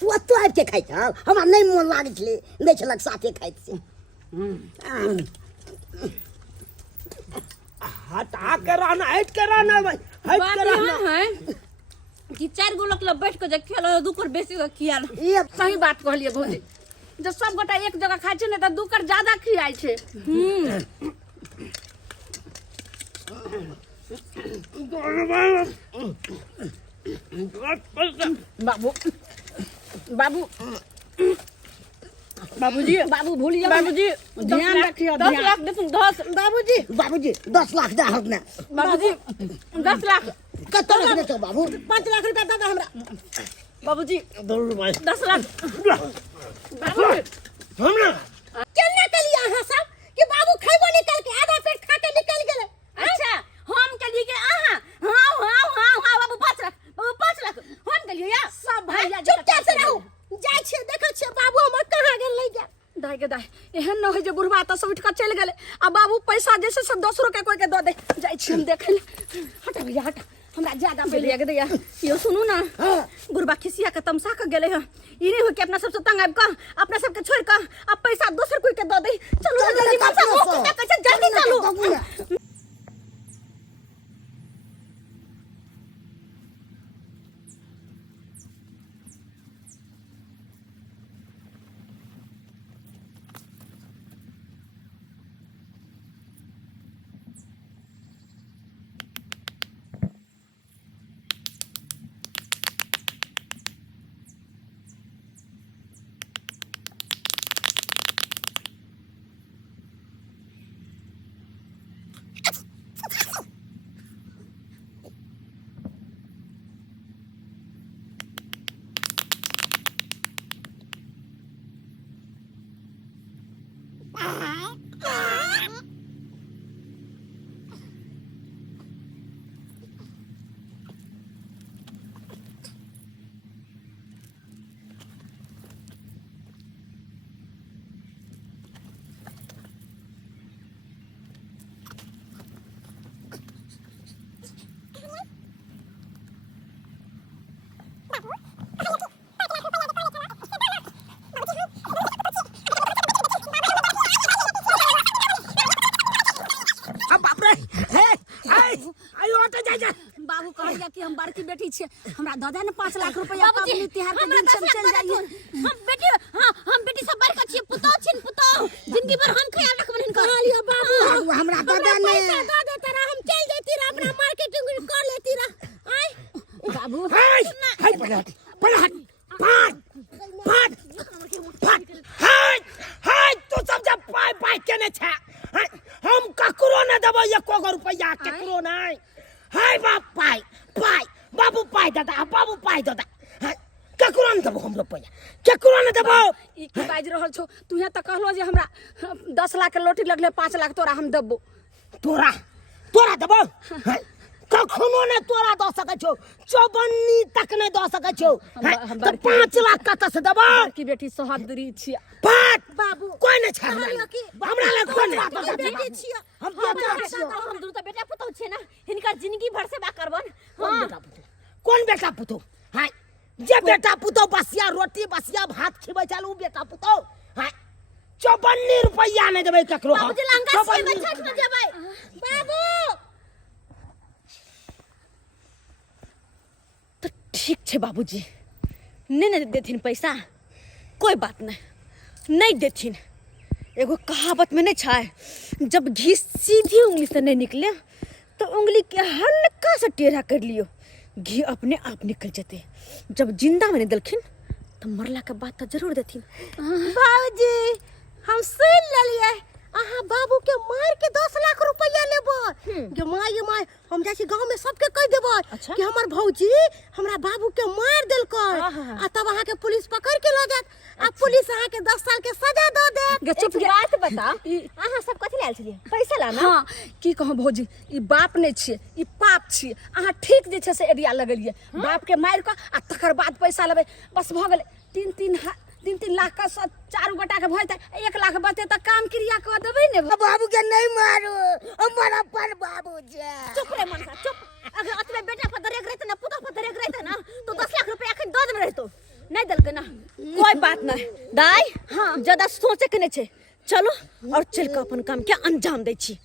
तू तो आब के खाइ छ हमरा नहीं मन लागे छले नहीं छलक साथे खाइ छी हटा के रहना हट के रहना भाई हट बात के रहना यहाँ है कि 4 गो लोग बैठ के जे खेलो दू कर बेसी के किया ये सही बात कहलिए भौजी जब सब गोटा एक जगह खाइ छै ने त दू कर ज्यादा खियाइ छै बाबू बाबू बाबूजी बाबू भूलिए बाबूजी ध्यान रखियो 10 लाख दे तुम 10 बाबूजी 10 लाख दे हमरा बाबूजी 10 लाख कत रखने छ बाबू 5 लाख रुपया दादा हमरा बाबूजी 10 लाख हमरा केना कलिया अहाँ सब कि बाबू खइबो निकल के आधा पेट खा के निकल गेले अच्छा हम के लिए के आहा हां बाबू 5 लाख हम के लिए या सब भैया चुपचाप से रहू जाय छै देखै छै बाबू हमर कहां गेल ले जा दाई के दाई एहन न होय जे बुढ़वा त सब उठ के चल गेले आ बाबू पैसा जैसे से 10 रुपया कोई के दो दे जाय छी हम देखे ले हट हट भैया हट हमरा ज्यादा बेलिया के दैया यो सुनू ना गुरबा खिसिया के तमसा के गेले ह ई नहीं हो कि अपना सबसे तंग आब का अपना सबके छोड़ का अब पैसा दोसर कोई के द दे चलो जल्दी तमसा हो कैसे जल्दी चलो बाबू कहलिया कि हम बड़की बेटी छियै हमरा द दे ने 5 लाख रुपया पाबनि तिहार के दिन चल जाइए हम बेटी हां हम बेटी सब बड़का छियै पुतौ छिन पुतौ जिंदगी भर हम ख्याल रखबन हिनका कहलिया बाबू हमरा दादा ने पैसा दे तेरा हम चल जेती रे अपना मार्केटिंग कर लेती रे आय बाबू हाय पलट हाय तू सब जब पाई केने छ हम ककरो न देबो 1 रुपया ककरो नहीं हाय पाई बाबू पाई दादा बाबू पाई दादा ककरो न देबो हम रुपया ककरो न देबो ई की बाज रहल छौ तू यहाँ त कहलो जे हमरा 10 लाख के लोटी लगले 5 लाख तोरा हम देबो तोरा देबो कखनो ने तोरा द सकै छौ चौबन्नी तक नहीं द सकै छौ तो 5 लाख कत से देबो की बेटी सहोदरी छियै बात बाबू कोई नहीं छ हमरा लग कोई नहीं बेटी छियै हम बेटा छियै हम दूर तो बेटा पुतौ छियै ना हिनकर जिंदगी भर से बा करबन कौन बेटा पुतो हाय जे बेटा पुतो बसिया रोटी बसिया भात खिबै चालू बेटा पुतो हाय 54 रुपया नहीं देबै ककरो बाबूजी लंगा से में छठ में जेबै बाबू तो ठीक छे बाबूजी नहीं देथिन पैसा कोई बात नहीं देथिन एगो कहावत में नहीं छाय जब घी सीधी उंगली से नहीं निकले तो उंगली के हल्का सा टेढ़ा कर लियो घी अपने आप निकल जाते जब जिंदा में नहीं दलखिन तो मरला के बाद तो जरूर देथिन बाबूजी हम सुन लेलिए अहाँ बाबू के मार के 10 लाख रुपया लेबो गे माय हम जाई गांव में सबके कह देबो अच्छा? कि हमर भौजी हमरा बाबू के मार देलकै आ तब अहाँ के पुलिस पकड़ के ल जात आ पुलिस अहाँ के 10 साल के सजा द देत गे चुप बात बता अहाँ सब कथि लायल छलिए पैसा लाना हाँ की कहूँ भौजी ई बाप नहीं छियै ई पाप छियै अहाँ ठीक जे छै से एरिया लगलिए बाप के मार के आ तकर बाद पैसा लेबै बस भ गेलै 3 लाख का 4 गोटा के भइते 1 लाख बचते त काम क्रिया कर देबै ने बाबू के नहीं मारो हमर अपन बाबू जे चुप रे मनसा चुप अगर अतबे बेटा पर दरेक रहते ना पुता पर दरेक रहते ना तो 10 लाख रुपया अखन दद में रहतो नहीं दलके ना कोई बात नहीं दाई हां ज्यादा सोचे के नहीं छे चलो और चल के अपन काम के अंजाम दै छी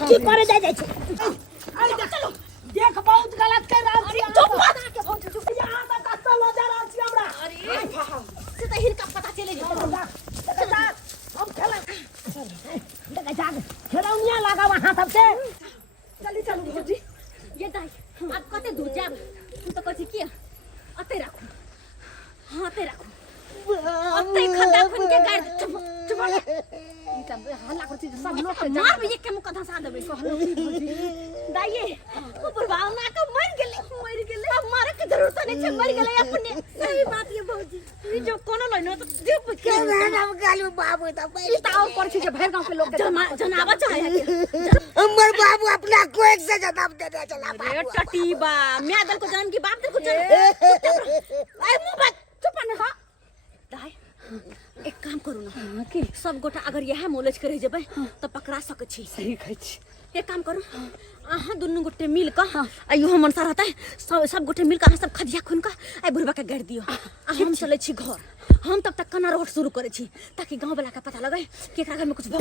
की करे जाय छै चलो देख बहुत गलत कर रहल छी चुप यहां तक कत्ता ल जा रहल छी हमरा अरे से त हिनका पता चले जे हम खेला देखा जाग खेलौनिया लगा वहां सब से चलो भौजी ये दाई अब कते दूर जाब तू तो कथि किया अते राखू हां अते राखू अते खंदा खन के गाड़ चुप हल्ला करती सब लोग के मार भी एक के मुख धसा देबै दाइए ऊपर भावना का मर गेले अब मारे के जरूरत नहीं छै मर गेले अपने सही बात ये भौजी ई जो कोनो लइनो तो जीव के हम गालू बाबू त ताव कर छी जे भैर गांव के लोग के जनावा चाहे हमर बाबू अपना कोई से जवाब दे दे चला अरे टटीबा मैं दल को जन्म की बाप दल को जन्म आई मुंह बात चुप न हा दाई एक काम करू ना कि सब गोटा अगर यह मोलेज करे जेबै तो पकड़ा सकै छी। सही कहै छी। एक काम करू अहाँ दुनू गोटे मिल कऽ आइयो हम मनसा रहता है सब गोटे मिल कऽ अहाँ सब खदिया खुन कऽ आई बुढ़बा के गाड़ि दियो। आ हम चलै छी घर। हम तब तक कना रोड शुरू करे छी ताकि गांव वाला के पता लगे कि एकरा घर में कुछ भऽ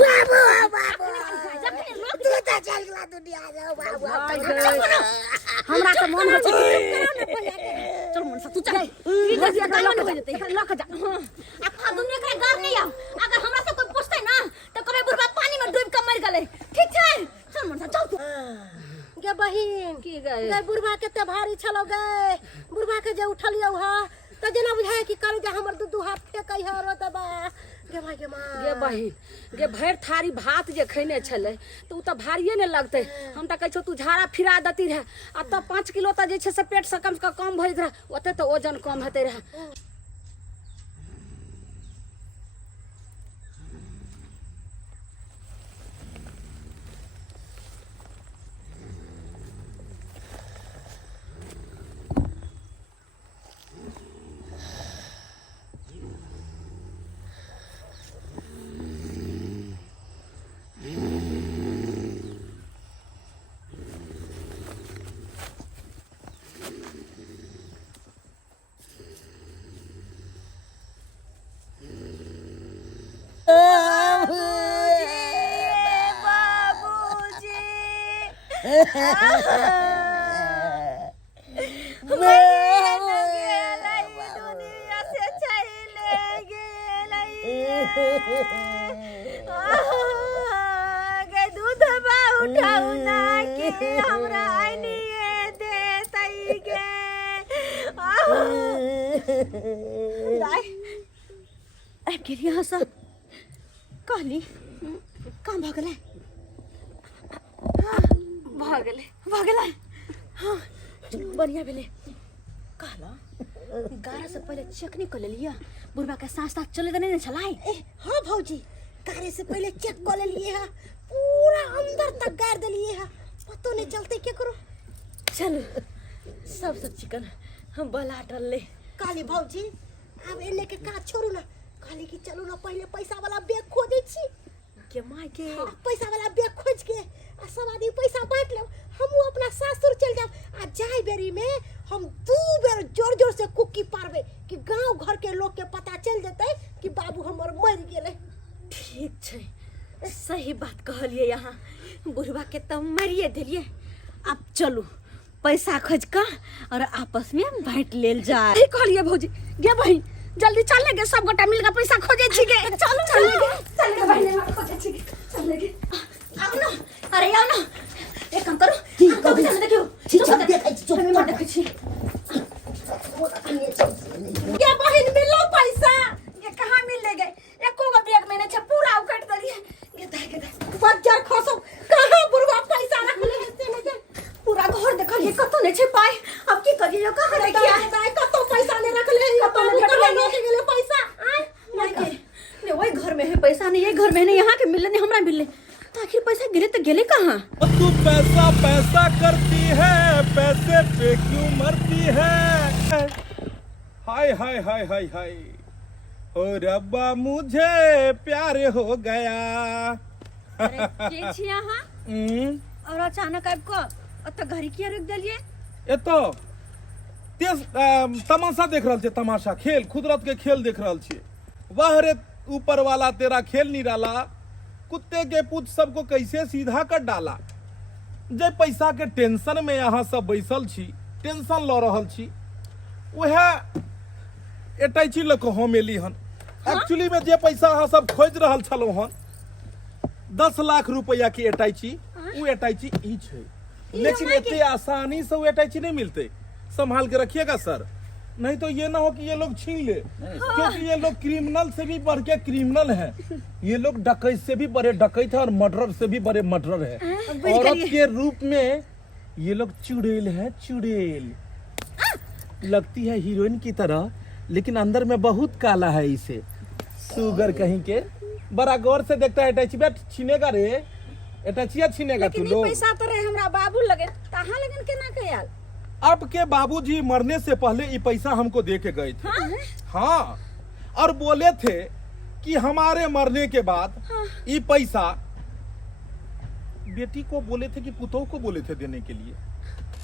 हमरा तो मन हो छै चल मनसा तू चल लक जा अखा दुनिया के घर नहीं आओ। अगर हमरा से कोई पूछतै ना तो कहबै बुढ़बा पानी में डूब के मर गेलै। ठीक छै चल मनसा चल गे बहिन की गए गे बुढ़बा केते भारी छलो गे। बुढ़बा के जे उठलियौ हा त जेना बुझाय कि करे जे हमर दू हाथ फेकै है रो दबा गे भाई गे मां गे बहिन गे भरि थारी भात जे खैने छलै तऽ उ तऽ भारिये ने लगतै। हम तऽ कहै छौ तू झाड़ा फिरा देती रहे आ तब 5 किलो तऽ जे छै से पेट से कम भइल रहे ओते तऽ वजन कम हेतै रहे। दूध उठाऊ ना कि हमरा आइनिए देतै गे। गिरिया सब कहली काम भ गेलै भ गेलै हाँ बढ़िया भेलै। कहला 11 से पहले चेक नहीं कर लेलिए बुढ़बा के सांस तास चले देने न छलाई। हां भौजी गाड़ी से पहले चेक कर लेलिए है पूरा अंदर तक गाड़ देलिए है पतो नहीं चलते क्या करो। चलो सब चिकन हम बला टल ले काली भौजी अब एने के काज छोड़ू ना काली की चलो ना पहले पैसा वाला बैग खोजे छी के माय के पैसा वाला बैग खोज के आ सब आदमी पैसा बांट ले हम अपना सासुर चल जाब आ जाय बेरी में हम 2 बेर जोर जोर से कुक्की पारबे कि गांव घर के लोग के पता चल जतै कि बाबू हमर मर गेले। ठीक छै सही बात कहलिए। यहाँ बुढ़बा के तो मारिए दिलिए। अब चलू पैसा खोज का और आपस में बांट लेल जाए। सही कहलिए भौजी गे बहिन जल्दी चल गे सब गोटा मिल के पैसा खोजे छी गे। चल गे बहिन खोजे छी चल गे आओ ना अरे आओ ना एक काम करो ठीक है देखियो चुप मैं देखै छी गे बहिन मिलो पैसा ये कहां मिल ले गए एको गो बैग में ने छ पूरा उकट दलिए ये दे बज्जर खसो कहां बुढ़वा पैसा रखले से ने पूरा घर देखलिए कतो ने छै पाई। अब की करिए कहां रखिया कतो पैसा ने रखले कतो ने गेले पैसा नहीं वही घर में है पैसा नहीं ये घर में नहीं यहाँ के मिलने नहीं हमरा मिलने आखिर पैसा गिरे तो गेले कहाँ। तू पैसा पैसा करती है पैसे पे क्यों मरती है। हाय हाय हाय हाय हाय ओ रब्बा मुझे प्यार हो गया। ठीक छी यहाँ और अचानक आपको तो घरी किया रुक दिलिए। ये तो तेज तमाशा देख रहा छे तमाशा खेल कुदरत के खेल देख रहा छे। वाह रे ऊपर वाला तेरा खेल निराला कुत्ते के पूछ सबको कैसे सीधा कर डाला। जे पैसा के टेंशन में यहाँ सब बैसल छी टेंशन ल रहल छी वह एटैची लक हम एली हन। एक्चुअली में जे पैसा अहाँ सब खोज रहल छलो हन 10 लाख रुपया की एटैची वो एटैची ई छै लेकिन इतने आसानी से वो एटैची नहीं मिलते। संभाल के रखिएगा सर नहीं तो ये ना हो कि ये लोग छीन ले क्योंकि ये लोग क्रिमिनल से भी बढ़ के क्रिमिनल है। ये लोग डकैत से भी बड़े डकैत है और मर्डर से भी बड़े मर्डर है। औरत के रूप में ये लोग चुड़ैल है चुड़ैल लगती है हीरोइन की तरह लेकिन अंदर में बहुत काला है। इसे सुगर कहीं के बड़ा गौर से देखता है अटैची बैठ छीनेगा रे अटैचिया छीनेगा तू लोग। पैसा तो रे हमरा बाबू लगे कहां लगन के ना कयाल। अब के बाबूजी मरने से पहले ये पैसा हमको दे के गए थे। हाँ और बोले थे कि हमारे मरने के बाद ये पैसा बेटी को बोले थे कि पुतोह को बोले थे देने के लिए।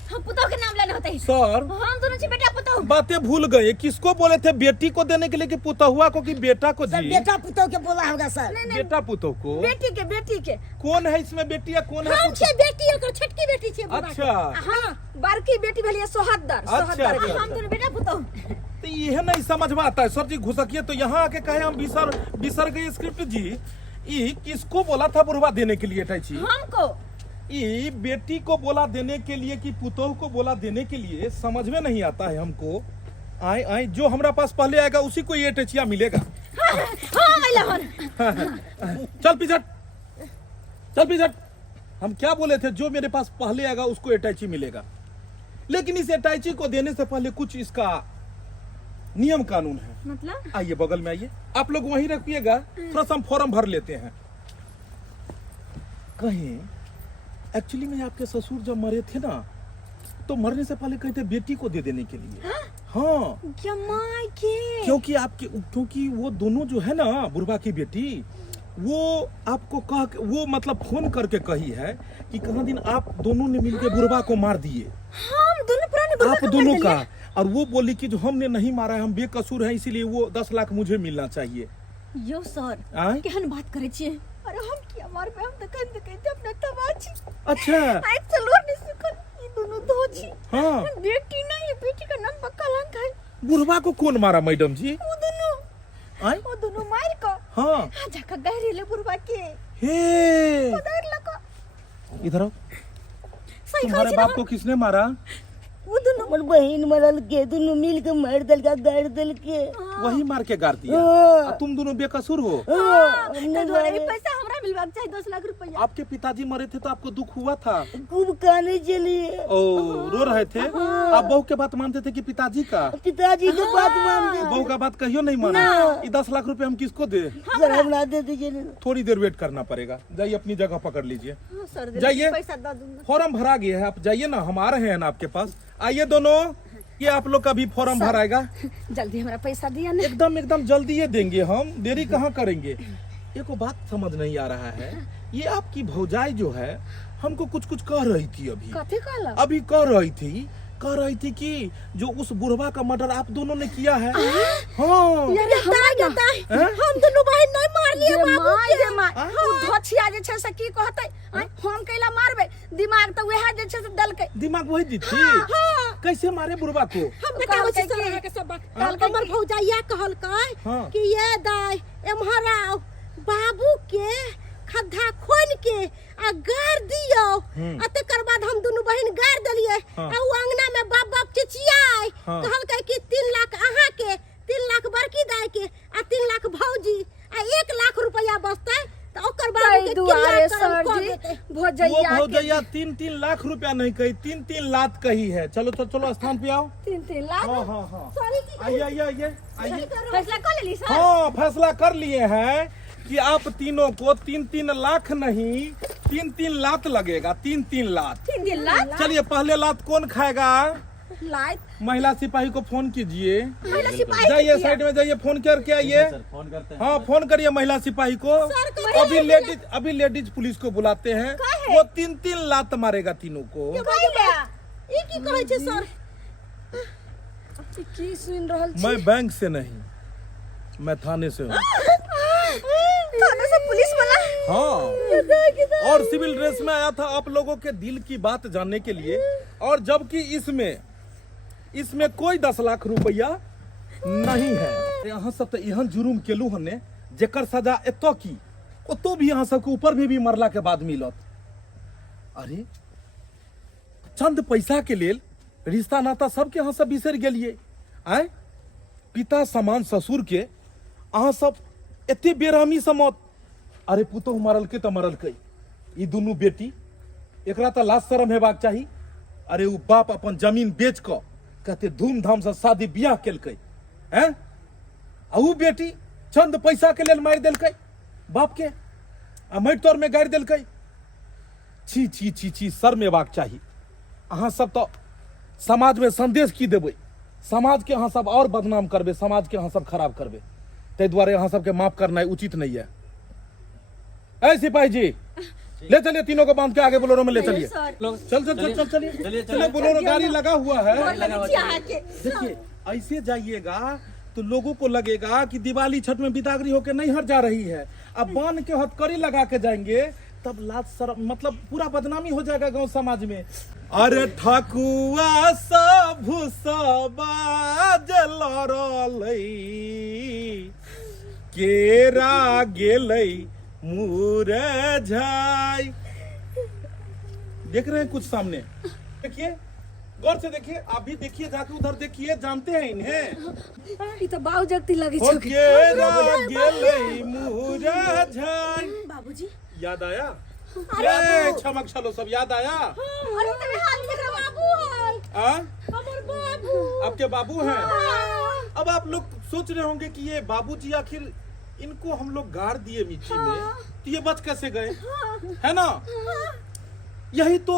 हम पुतोह के नाम लेने होते हैं सर हम दोनों छी बेटा पुतोह। बातें भूल गए, किसको बोले थे, बेटी को देने के लिए कि पुतहुआ को कि बेटा को सर जी? बेटा पुतोह के बोला होगा सर। बेटा पुतोह को। बेटी के कौन है इसमें बेटी या कौन है हम पुतोह? छे बेटी ओकर छोटकी बेटी छे बुआ के। अच्छा हाँ बड़की बेटी भलिए सोहद्दर अच्छा, सोहद्दर अच्छा। हम दोनों बेटा पुतोह। तो यह नहीं समझ में आता है सर जी, घुसकिए तो यहाँ आके कहे हम बिसर गए स्क्रिप्ट जी। ये किसको बोला था बुढ़वा देने के लिए टैची? हमको ये बेटी को बोला देने के लिए कि पुतोह को बोला देने के लिए, समझ में नहीं आता है हमको। आए आए जो हमारा पास पहले आएगा उसी को ये टचिया मिलेगा। हां लहन चल पिछट हम क्या बोले थे, जो मेरे पास पहले आएगा उसको अटैची मिलेगा। लेकिन इस अटैची को देने से पहले कुछ इसका नियम कानून है। मतलब आइए बगल में आइए, आप लोग वहीं रखिएगा, थोड़ा सा हम फॉर्म भर लेते हैं। कहीं एक्चुअली में आपके ससुर जब मरे थे ना, तो मरने से पहले कहते बेटी को दे देने के लिए। हाँ जमाई के क्योंकि वो दोनों जो है ना, बुढ़वा की बेटी, वो आपको वो मतलब फोन करके कही है कि कहाँ दिन आप दोनों ने मिलकर बुढ़वा को मार दिए। हम दोनों पुराने आप दोनों का। और वो बोली कि जो हमने नहीं मारा है, हम बेकसूर हैं, इसीलिए वो 10 लाख मुझे मिलना चाहिए। यो सर आय? केहन बात करे छिए? अरे हम किया मार पे हम तो कहते अपने तबाची। अच्छा आई चलो नहीं सुकन ये दोनों दो छी। हाँ बेटी नहीं, बेटी का नाम पक्का लंक है। बुढ़वा को कौन मारा मैडम जी? आय? वो दोनों मार को हाँ आजा का गहरे ले बुढ़वा के हे पकड़ लको। इधर आओ, सही तुम्हारे खाई बाप को किसने मारा? वो दोनों हमर बहन मरल के, दोनों मिल के मार दल का गाड़ दल के। वही मार के गाड़ दिया। हाँ। तुम दोनों बेकसूर हो। हमने तुम्हारे भी पैसा हमरा मिलवा चाहिए 10 लाख रुपया। आपके पिताजी मरे थे तो आपको दुख हुआ था? खूब काने चली। ओ रो रहे थे? आप बहू के बात मानते थे कि पिताजी का? पिताजी के बात मानते बहू का बात कहियो नहीं माना। ये 10 लाख रुपए हम किसको दे? सर हम ना दे दीजिए। थोड़ी देर वेट करना पड़ेगा। जाइए अपनी जगह पकड़ लीजिए। हाँ, सर दे जाइए। पैसा दे दूंगा। फॉर्म भरा गया है, आप जाइए ना, हम आ रहे हैं ना आपके पास। आइए दोनों, ये आप लोग का भी फॉर्म भराएगा। जल्दी हमरा पैसा दिया ना। एकदम जल्दी ये देंगे हम, देरी कहाँ करेंगे। एक बात समझ नहीं आ रहा है, ये आपकी भौजाई जो है हमको कुछ कह रही थी कथी कहला? अभी कह रही थी कि जो उस बुढ़वा का मर्डर आप दोनों ने किया है। हाँ अरे हम दोनों बहन नहीं मार लिए बाबू के। उ धछिया जे छै से की कहतै, हम कैला मारबे, दिमाग तो वह जे छै से दलकै। दिमाग वही दी थी। कैसे मारे बुढ़वा को? हम बताओ छी सर के सब बात। हमर भौजाइया कहलकै हाँ। कि ये दाई एम्हरा बाबू के खद्धा खोल के आ गाड़ दियो। आ तकर बाद हम दोनों बहन गाड़ देलिए। हाँ। आ उ अंगना में बाप चिचियाई हाँ। कहलकै कि 3 लाख अहाँ के, 3 लाख बड़की दाई के आ 3 लाख भौजी आ 1 लाख रुपया बचतै। तो ओकर बाबू के दुआरे क्रियाक्रम सर कर जी देतै। वो भौजैया भौजैया 3 लाख रुपया नहीं कही, 3 लाख कही है। चलो स्थान पे आओ। 3 लाख। हाँ सॉरी की आइए। फैसला कर लेली सर। हाँ फैसला कर लिए हैं कि आप तीनों को 3 लाख नहीं, 3 लात लगेगा। 3 लात। 3 लाख चलिए पहले लात कौन खाएगा? लाइट महिला सिपाही को फोन कीजिए। महिला सिपाही जाइए साइड में जाइए, फोन करके आइए। हाँ फोन करिए महिला सिपाही को। अभी लेडीज पुलिस को बुलाते हैं। वो 3 लात मारेगा तीनों को। ई की कहै छै सर? की सुन रहल छी? मैं बैंक से नहीं, मैं थाने से हूँ। थाने से पुलिस वाला। हाँ और सिविल ड्रेस में आया था आप लोगों के दिल की बात जानने के लिए। और जबकि इसमें कोई 10 लाख रुपया नहीं है। यहाँ सब तो यहाँ जुर्म केलू हमने, जेकर सजा एतो की ओतो भी यहाँ सबके ऊपर भी मरला के बाद मिलत। अरे चंद पैसा के लेल रिश्ता नाता सबके यहाँ सब बिसर गेलिए। आय पिता समान ससुर के अहाँ सब एते बेरहमी से मत। अरे पुतोह मरल के तो मरल कई, ई दुनू बेटी एकरा तो लाज शरम हेबाक चाही। अरे वो बाप अपन जमीन बेच कर कहते धूमधाम से शादी बियाह केलकै हैं, आ वो बेटी चंद पैसा के लेल मार देलकै बाप के, आ माटि तोर में गाड़ि देलकै। छी छी छी छी शर्म हेबाक चाही। अहाँ सब तो समाज में संदेश की देबै, समाज के अहाँ सब और बदनाम करबै, समाज के अहाँ सब खराब करबै। ते द्वारा यहाँ सबके माफ करना उचित नहीं है। ऐ सिपाही जी, ले चलिए तीनों को बांध के आगे बोलेरो में ले चलिए। चल चलिए बोलेरो गाड़ी लगा हुआ है। देखिए ऐसे जाइएगा तो लोगों को लगेगा कि दिवाली छठ में बिदागरी होकर नहीं हट जा रही है। अब बांध के हथकड़ी लगा के जाएंगे तब लाज शर्म मतलब पूरा बदनामी हो जाएगा गांव समाज में। अरे ठकुआ सब केरा गेलै मुरझाई। देख रहे हैं कुछ सामने, देखिए गौर से देखिए, आप भी देखिए, जाके उधर देखिए, जानते हैं इन्हें। ई तो बाऊ जगती लगी हो केरा गेलै मुरझाई। बाबूजी याद आया? ये चमक चलो सब याद आया? अरे तेरे हाथ में मेरा बाबू है। हमर बाबू आपके बाबू हैं? अब आप लोग सोच रहे होंगे कि ये बाबूजी आखिर इनको हम लोग गाड़ दिए मिट्टी में तो ये बच कैसे गए, है ना? यही तो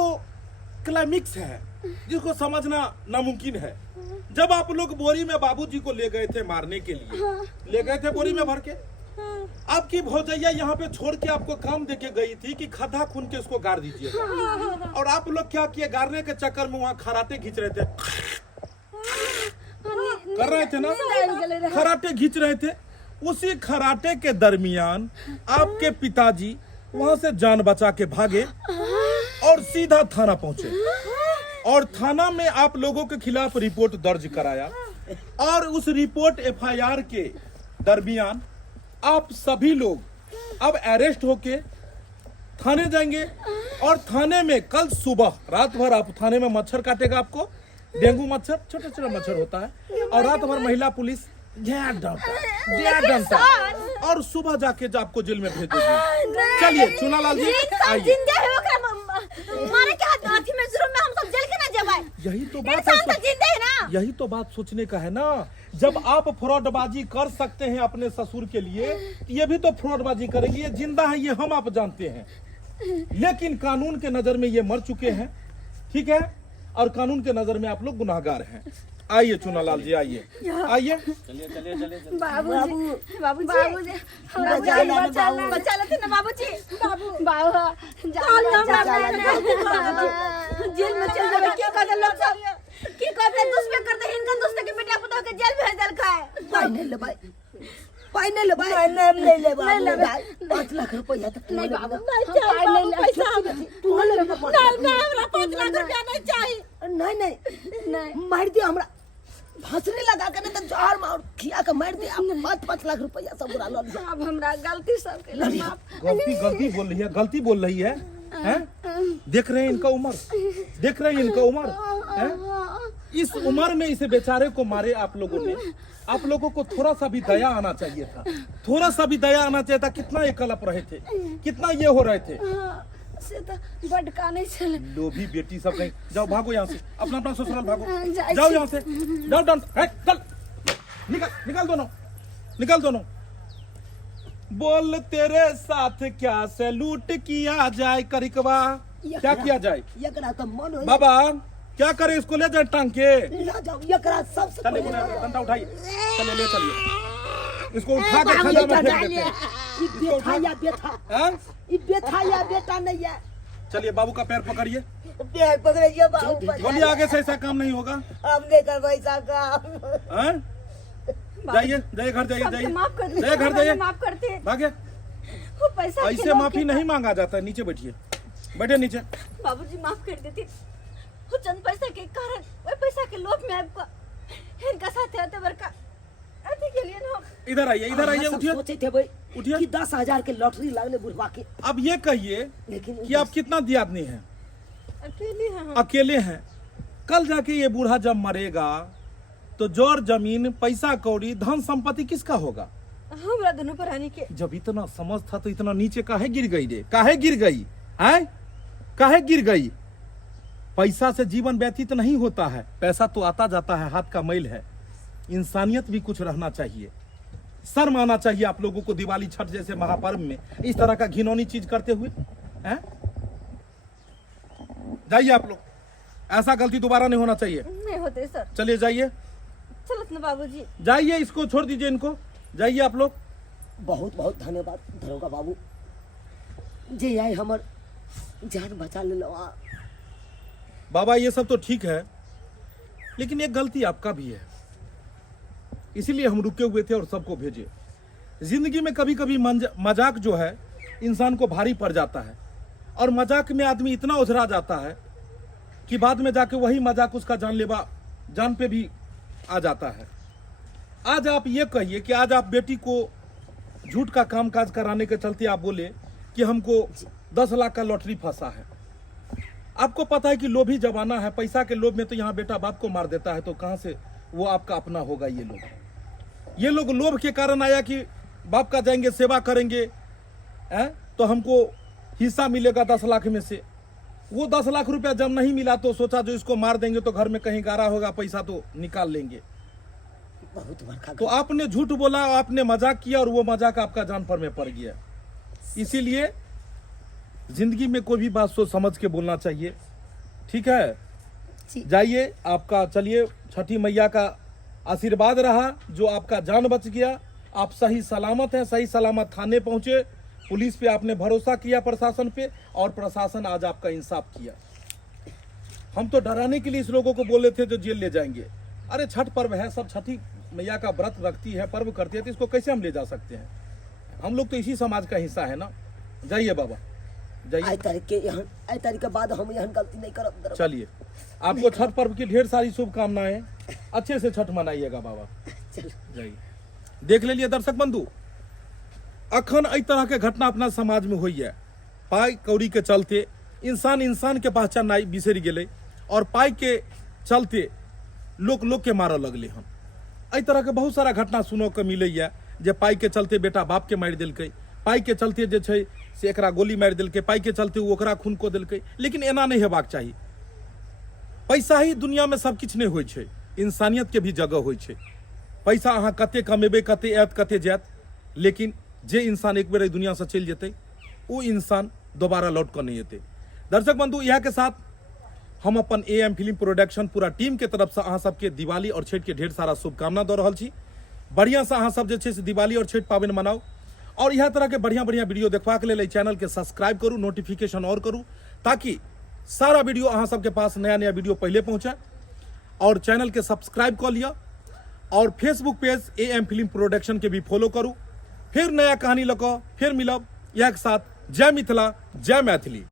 क्लाइमिक्स है जिसको समझना नामुमकिन है। जब आप लोग बोरी में बाबूजी को ले गए थे मारने के लिए, ले गए थे बोरी में भर के, आपकी भौजैया यहाँ पे छोड़ के आपको काम देके गई थी कि खड्डा खून के उसको गाड़ दीजिए, और आप लोग क्या किए, गाड़ने के चक्कर में वहाँ खराटे खींच रहे थे, कर रहे थे ना, खराटे खींच रहे थे। उसी खराटे के दरमियान आपके पिताजी वहां से जान बचा के भागे और सीधा थाना पहुंचे, और थाना में आप लोगों के खिलाफ रिपोर्ट दर्ज कराया, और उस रिपोर्ट एफआईआर के दरमियान आप सभी लोग अब अरेस्ट होके थाने जाएंगे, और थाने में कल सुबह रात भर आप थाने में मच्छर काटेगा आपको, डेंगू मच्छर, छोटे छोटे मच्छर होता है, और रात भर महिला पुलिस डंटा, और सुबह जाके आपको जेल में भेज देगी। चलिए चुनालाल जी आइए। मारे के हाथी में जुर्म में हम सब जेल के ना जबाए। यही तो बात इंसान तो जिंदा है ना। यही तो बात सोचने का है ना। जब आप फ्रॉडबाजी कर सकते हैं अपने ससुर के लिए, ये भी तो फ्रॉडबाजी करेंगे। ये जिंदा है, ये हम आप जानते हैं, लेकिन कानून के नजर में ये मर चुके हैं, ठीक है, और कानून के नजर में आप लोग गुनाहगार हैं। आइए चुनालाल जी, आइए आइए। बाबूजी हमरा जान बचा लेते ना बाबूजी। जेल में चल जावे, क्या कर लोग सब, की करते दुश्मन करते, इनका दुश्मन के बेटा पुतों के जेल भेज दल का है। पाई ले भाई, पाई ले भाई, नाम ले ले बाबू, 5 लाख रुपया तक नहीं बाबू, तू ले हमरा 5 लाख रुपया नहीं चाहिए। नहीं मार दिया हमरा, फांसरी लगा के, नहीं तो जहर मार खिया के मार दिया। 5 लाख रुपया सब बुरा लो लिया। अब हमरा गलती सब के लिए माफ। गलती बोल रही है, गलती बोल रही है, हैं? देख रहे हैं इनका उम्र, देख रहे हैं इनका उम्र, हैं? इस उम्र में इसे बेचारे को मारे आप लोगों ने। आप लोगों को थोड़ा सा भी दया आना चाहिए था, थोड़ा सा भी दया आना चाहिए था। कितना ये कलप रहे थे, कितना ये हो रहे थे। से तो बड काने चले। लोभी बेटी सब कहीं जाओ, भागो यहाँ से, अपना अपना ससुराल भागो, जाए जाओ यहाँ से, जाओ डाउन, चल निकल, निकल दोनों, निकल दोनों। बोल तेरे साथ क्या सैलूट किया जाए, करिकवा क्या किया जाए? एकरा तो मन हो बाबा क्या करे, इसको ले जाए टांग के, ना जाओ, एकरा सबसे चलिए डंडा उठाइए, चलिए ले चलिए, इसको उठा के खजा में फेंक देते हैं। ई बेटा या बेटा, हैं? ई बेटा या बेटा नहीं है। चलिए बाबू का पैर पकड़िए, पैर पकड़िए बाबू, बोलिए आगे से ऐसा काम नहीं होगा। हम नहीं कर पैसा का। हैं? जाइए जाइए घर जाइए, जाइए माफ कर जाइए घर जाइए, माफ करते। भागे। वो पैसा ऐसे माफी नहीं मांगा जाता है, नीचे बैठिए, बैठे नीचे। बाबूजी माफ कर देते। वो चंद पैसा के कारण, वो पैसा के लोभ में आपको इनका साथ आते बरका आते के लिए ना। इधर आइए, इधर आइए, उठिए सोचे थे भाई उठिए। कि 10,000 के लॉटरी लगने बुढ़वा के, अब ये कहिए लेकिन कि आप कितना दियादनी हैं? अकेले हैं हम। अकेले हैं। कल जाके ये बूढ़ा जब मरेगा तो जोर जमीन, पैसा कौड़ी, धन संपत्ति किसका होगा? हमरा दोनों प्राणी के। जब इतना समझ था तो इतना नीचे काहे गिर गई रे? काहे गिर गई है? काहे गिर गई? पैसा से जीवन व्यतीत नहीं होता है, पैसा तो आता जाता है, हाथ का मैल है। इंसानियत भी कुछ रहना चाहिए, शर्म आना चाहिए आप लोगों को दिवाली छठ जैसे महापर्व में इस तरह का घिनौनी चीज करते हुए, हैं? जाइए आप लोग, ऐसा गलती दोबारा नहीं होना चाहिए। नहीं होते सर। चलिए जाइए, चलो ना बाबूजी। जाइए, इसको छोड़ दीजिए, इनको जाइए आप लोग। बहुत बहुत धन्यवाद दरोगा बाबू, जे आई हमर जान बचा ले लो। बाबा ये सब तो ठीक है, लेकिन एक गलती आपका भी है, इसीलिए हम रुके हुए थे और सबको भेजे। जिंदगी में कभी कभी मजाक जो है इंसान को भारी पड़ जाता है, और मजाक में आदमी इतना उझरा जाता है कि बाद में जाके वही मजाक उसका जानलेवा जान पे भी आ जाता है। आज आप ये कहिए कि आज आप बेटी को झूठ का कामकाज कराने के चलते आप बोले कि हमको 10 लाख का लॉटरी फंसा है। आपको पता है कि लोभी जमाना है, पैसा के लोभ में तो यहाँ बेटा बाप को मार देता है, तो कहाँ से वो आपका अपना होगा। ये लोग लोभ के कारण आया कि बाप का जाएंगे सेवा करेंगे तो हमको हिस्सा मिलेगा 10 लाख में से। वो 10 लाख रुपया जब नहीं मिला तो सोचा जो इसको मार देंगे तो घर में कहीं गारा होगा, पैसा तो निकाल लेंगे। बहुत बड़का तो आपने झूठ बोला, आपने मजाक किया और वो मजाक आपका जान पर में पड़ गया। इसीलिए जिंदगी में कोई भी बात सोच समझ के बोलना चाहिए, ठीक है। जाइए आपका, चलिए छठी मैया का आशीर्वाद रहा जो आपका जान बच गया। आप सही सलामत हैं, सही सलामत थाने पहुंचे, पुलिस पे आपने भरोसा किया, प्रशासन पे, और प्रशासन आज आपका इंसाफ किया। हम तो डराने के लिए इस लोगों को बोले थे जो जेल ले जाएंगे। अरे छठ पर्व है, सब छठी मैया का व्रत रखती है, पर्व करती है, तो इसको कैसे हम ले जा सकते हैं? हम लोग तो इसी समाज का हिस्सा है ना। जाइए बाबा, जाइए। आई तारीख के बाद हम यहाँ गलती नहीं करब। चलिए, आपको छठ पर्व की ढेर सारी शुभकामनाएं, अच्छे से छठ मनाइएगा बाबा। जाइए। देख लीजिए दर्शक बंधु, अखन एहि तरह के घटना अपना समाज में हुई है। पाई कौड़ी के चलते इंसान के पहचान बिसरि गेले, और पाई के चलते लोग के मारऽ लगले हन। एहि तरह के बहुत सारा घटना सुनऽ के मिलैया जे पाई के चलते बेटा बाप के मारि देलकै, पाई के चलते जे छै से एकरा गोली मारि देलकै, पाई के चलते ओ ओकरा खून कऽ देलकै। लेकिन एना नहीं हेबाक चाही। पैसा ही दुनिया में सब किछु नहीं होइ छै, इंसानियत के भी जगह होइ छै। पैसा अहाँ कते कमेबै, कते आयत, कते जायत, लेकिन जे इंसान एक बेर एहि दुनिया से चलि जेतै ओ इंसान दोबारा लौट कऽ नहीं एतै। दर्शक बंधु, इएह के साथ हम अपन AM फिल्म प्रोडक्शन पूरा टीम के तरफ से अहाँ सबके दिवाली और छठ के ढेर सारा शुभकामना दऽ रहल छी। बढ़िया से अहाँ सब जे छै से दिवाली और छठ पाबनि मनाउ, और इएह तरह के बढ़िया वीडियो देखबाक लेल एहि चैनल के सब्सक्राइब करू, नोटिफिकेशन और करू, ताकि सारा वीडियो अहाँ सबके पास नया वीडियो पहले पहुंचे। और चैनल के सब्सक्राइब कऽ लिअ, और Facebook page AM film production के भी फॉलो करू। फिर नया कहानी लऽ कऽ फिर मिलब। इएह के साथ जय मिथिला, जय मैथिली।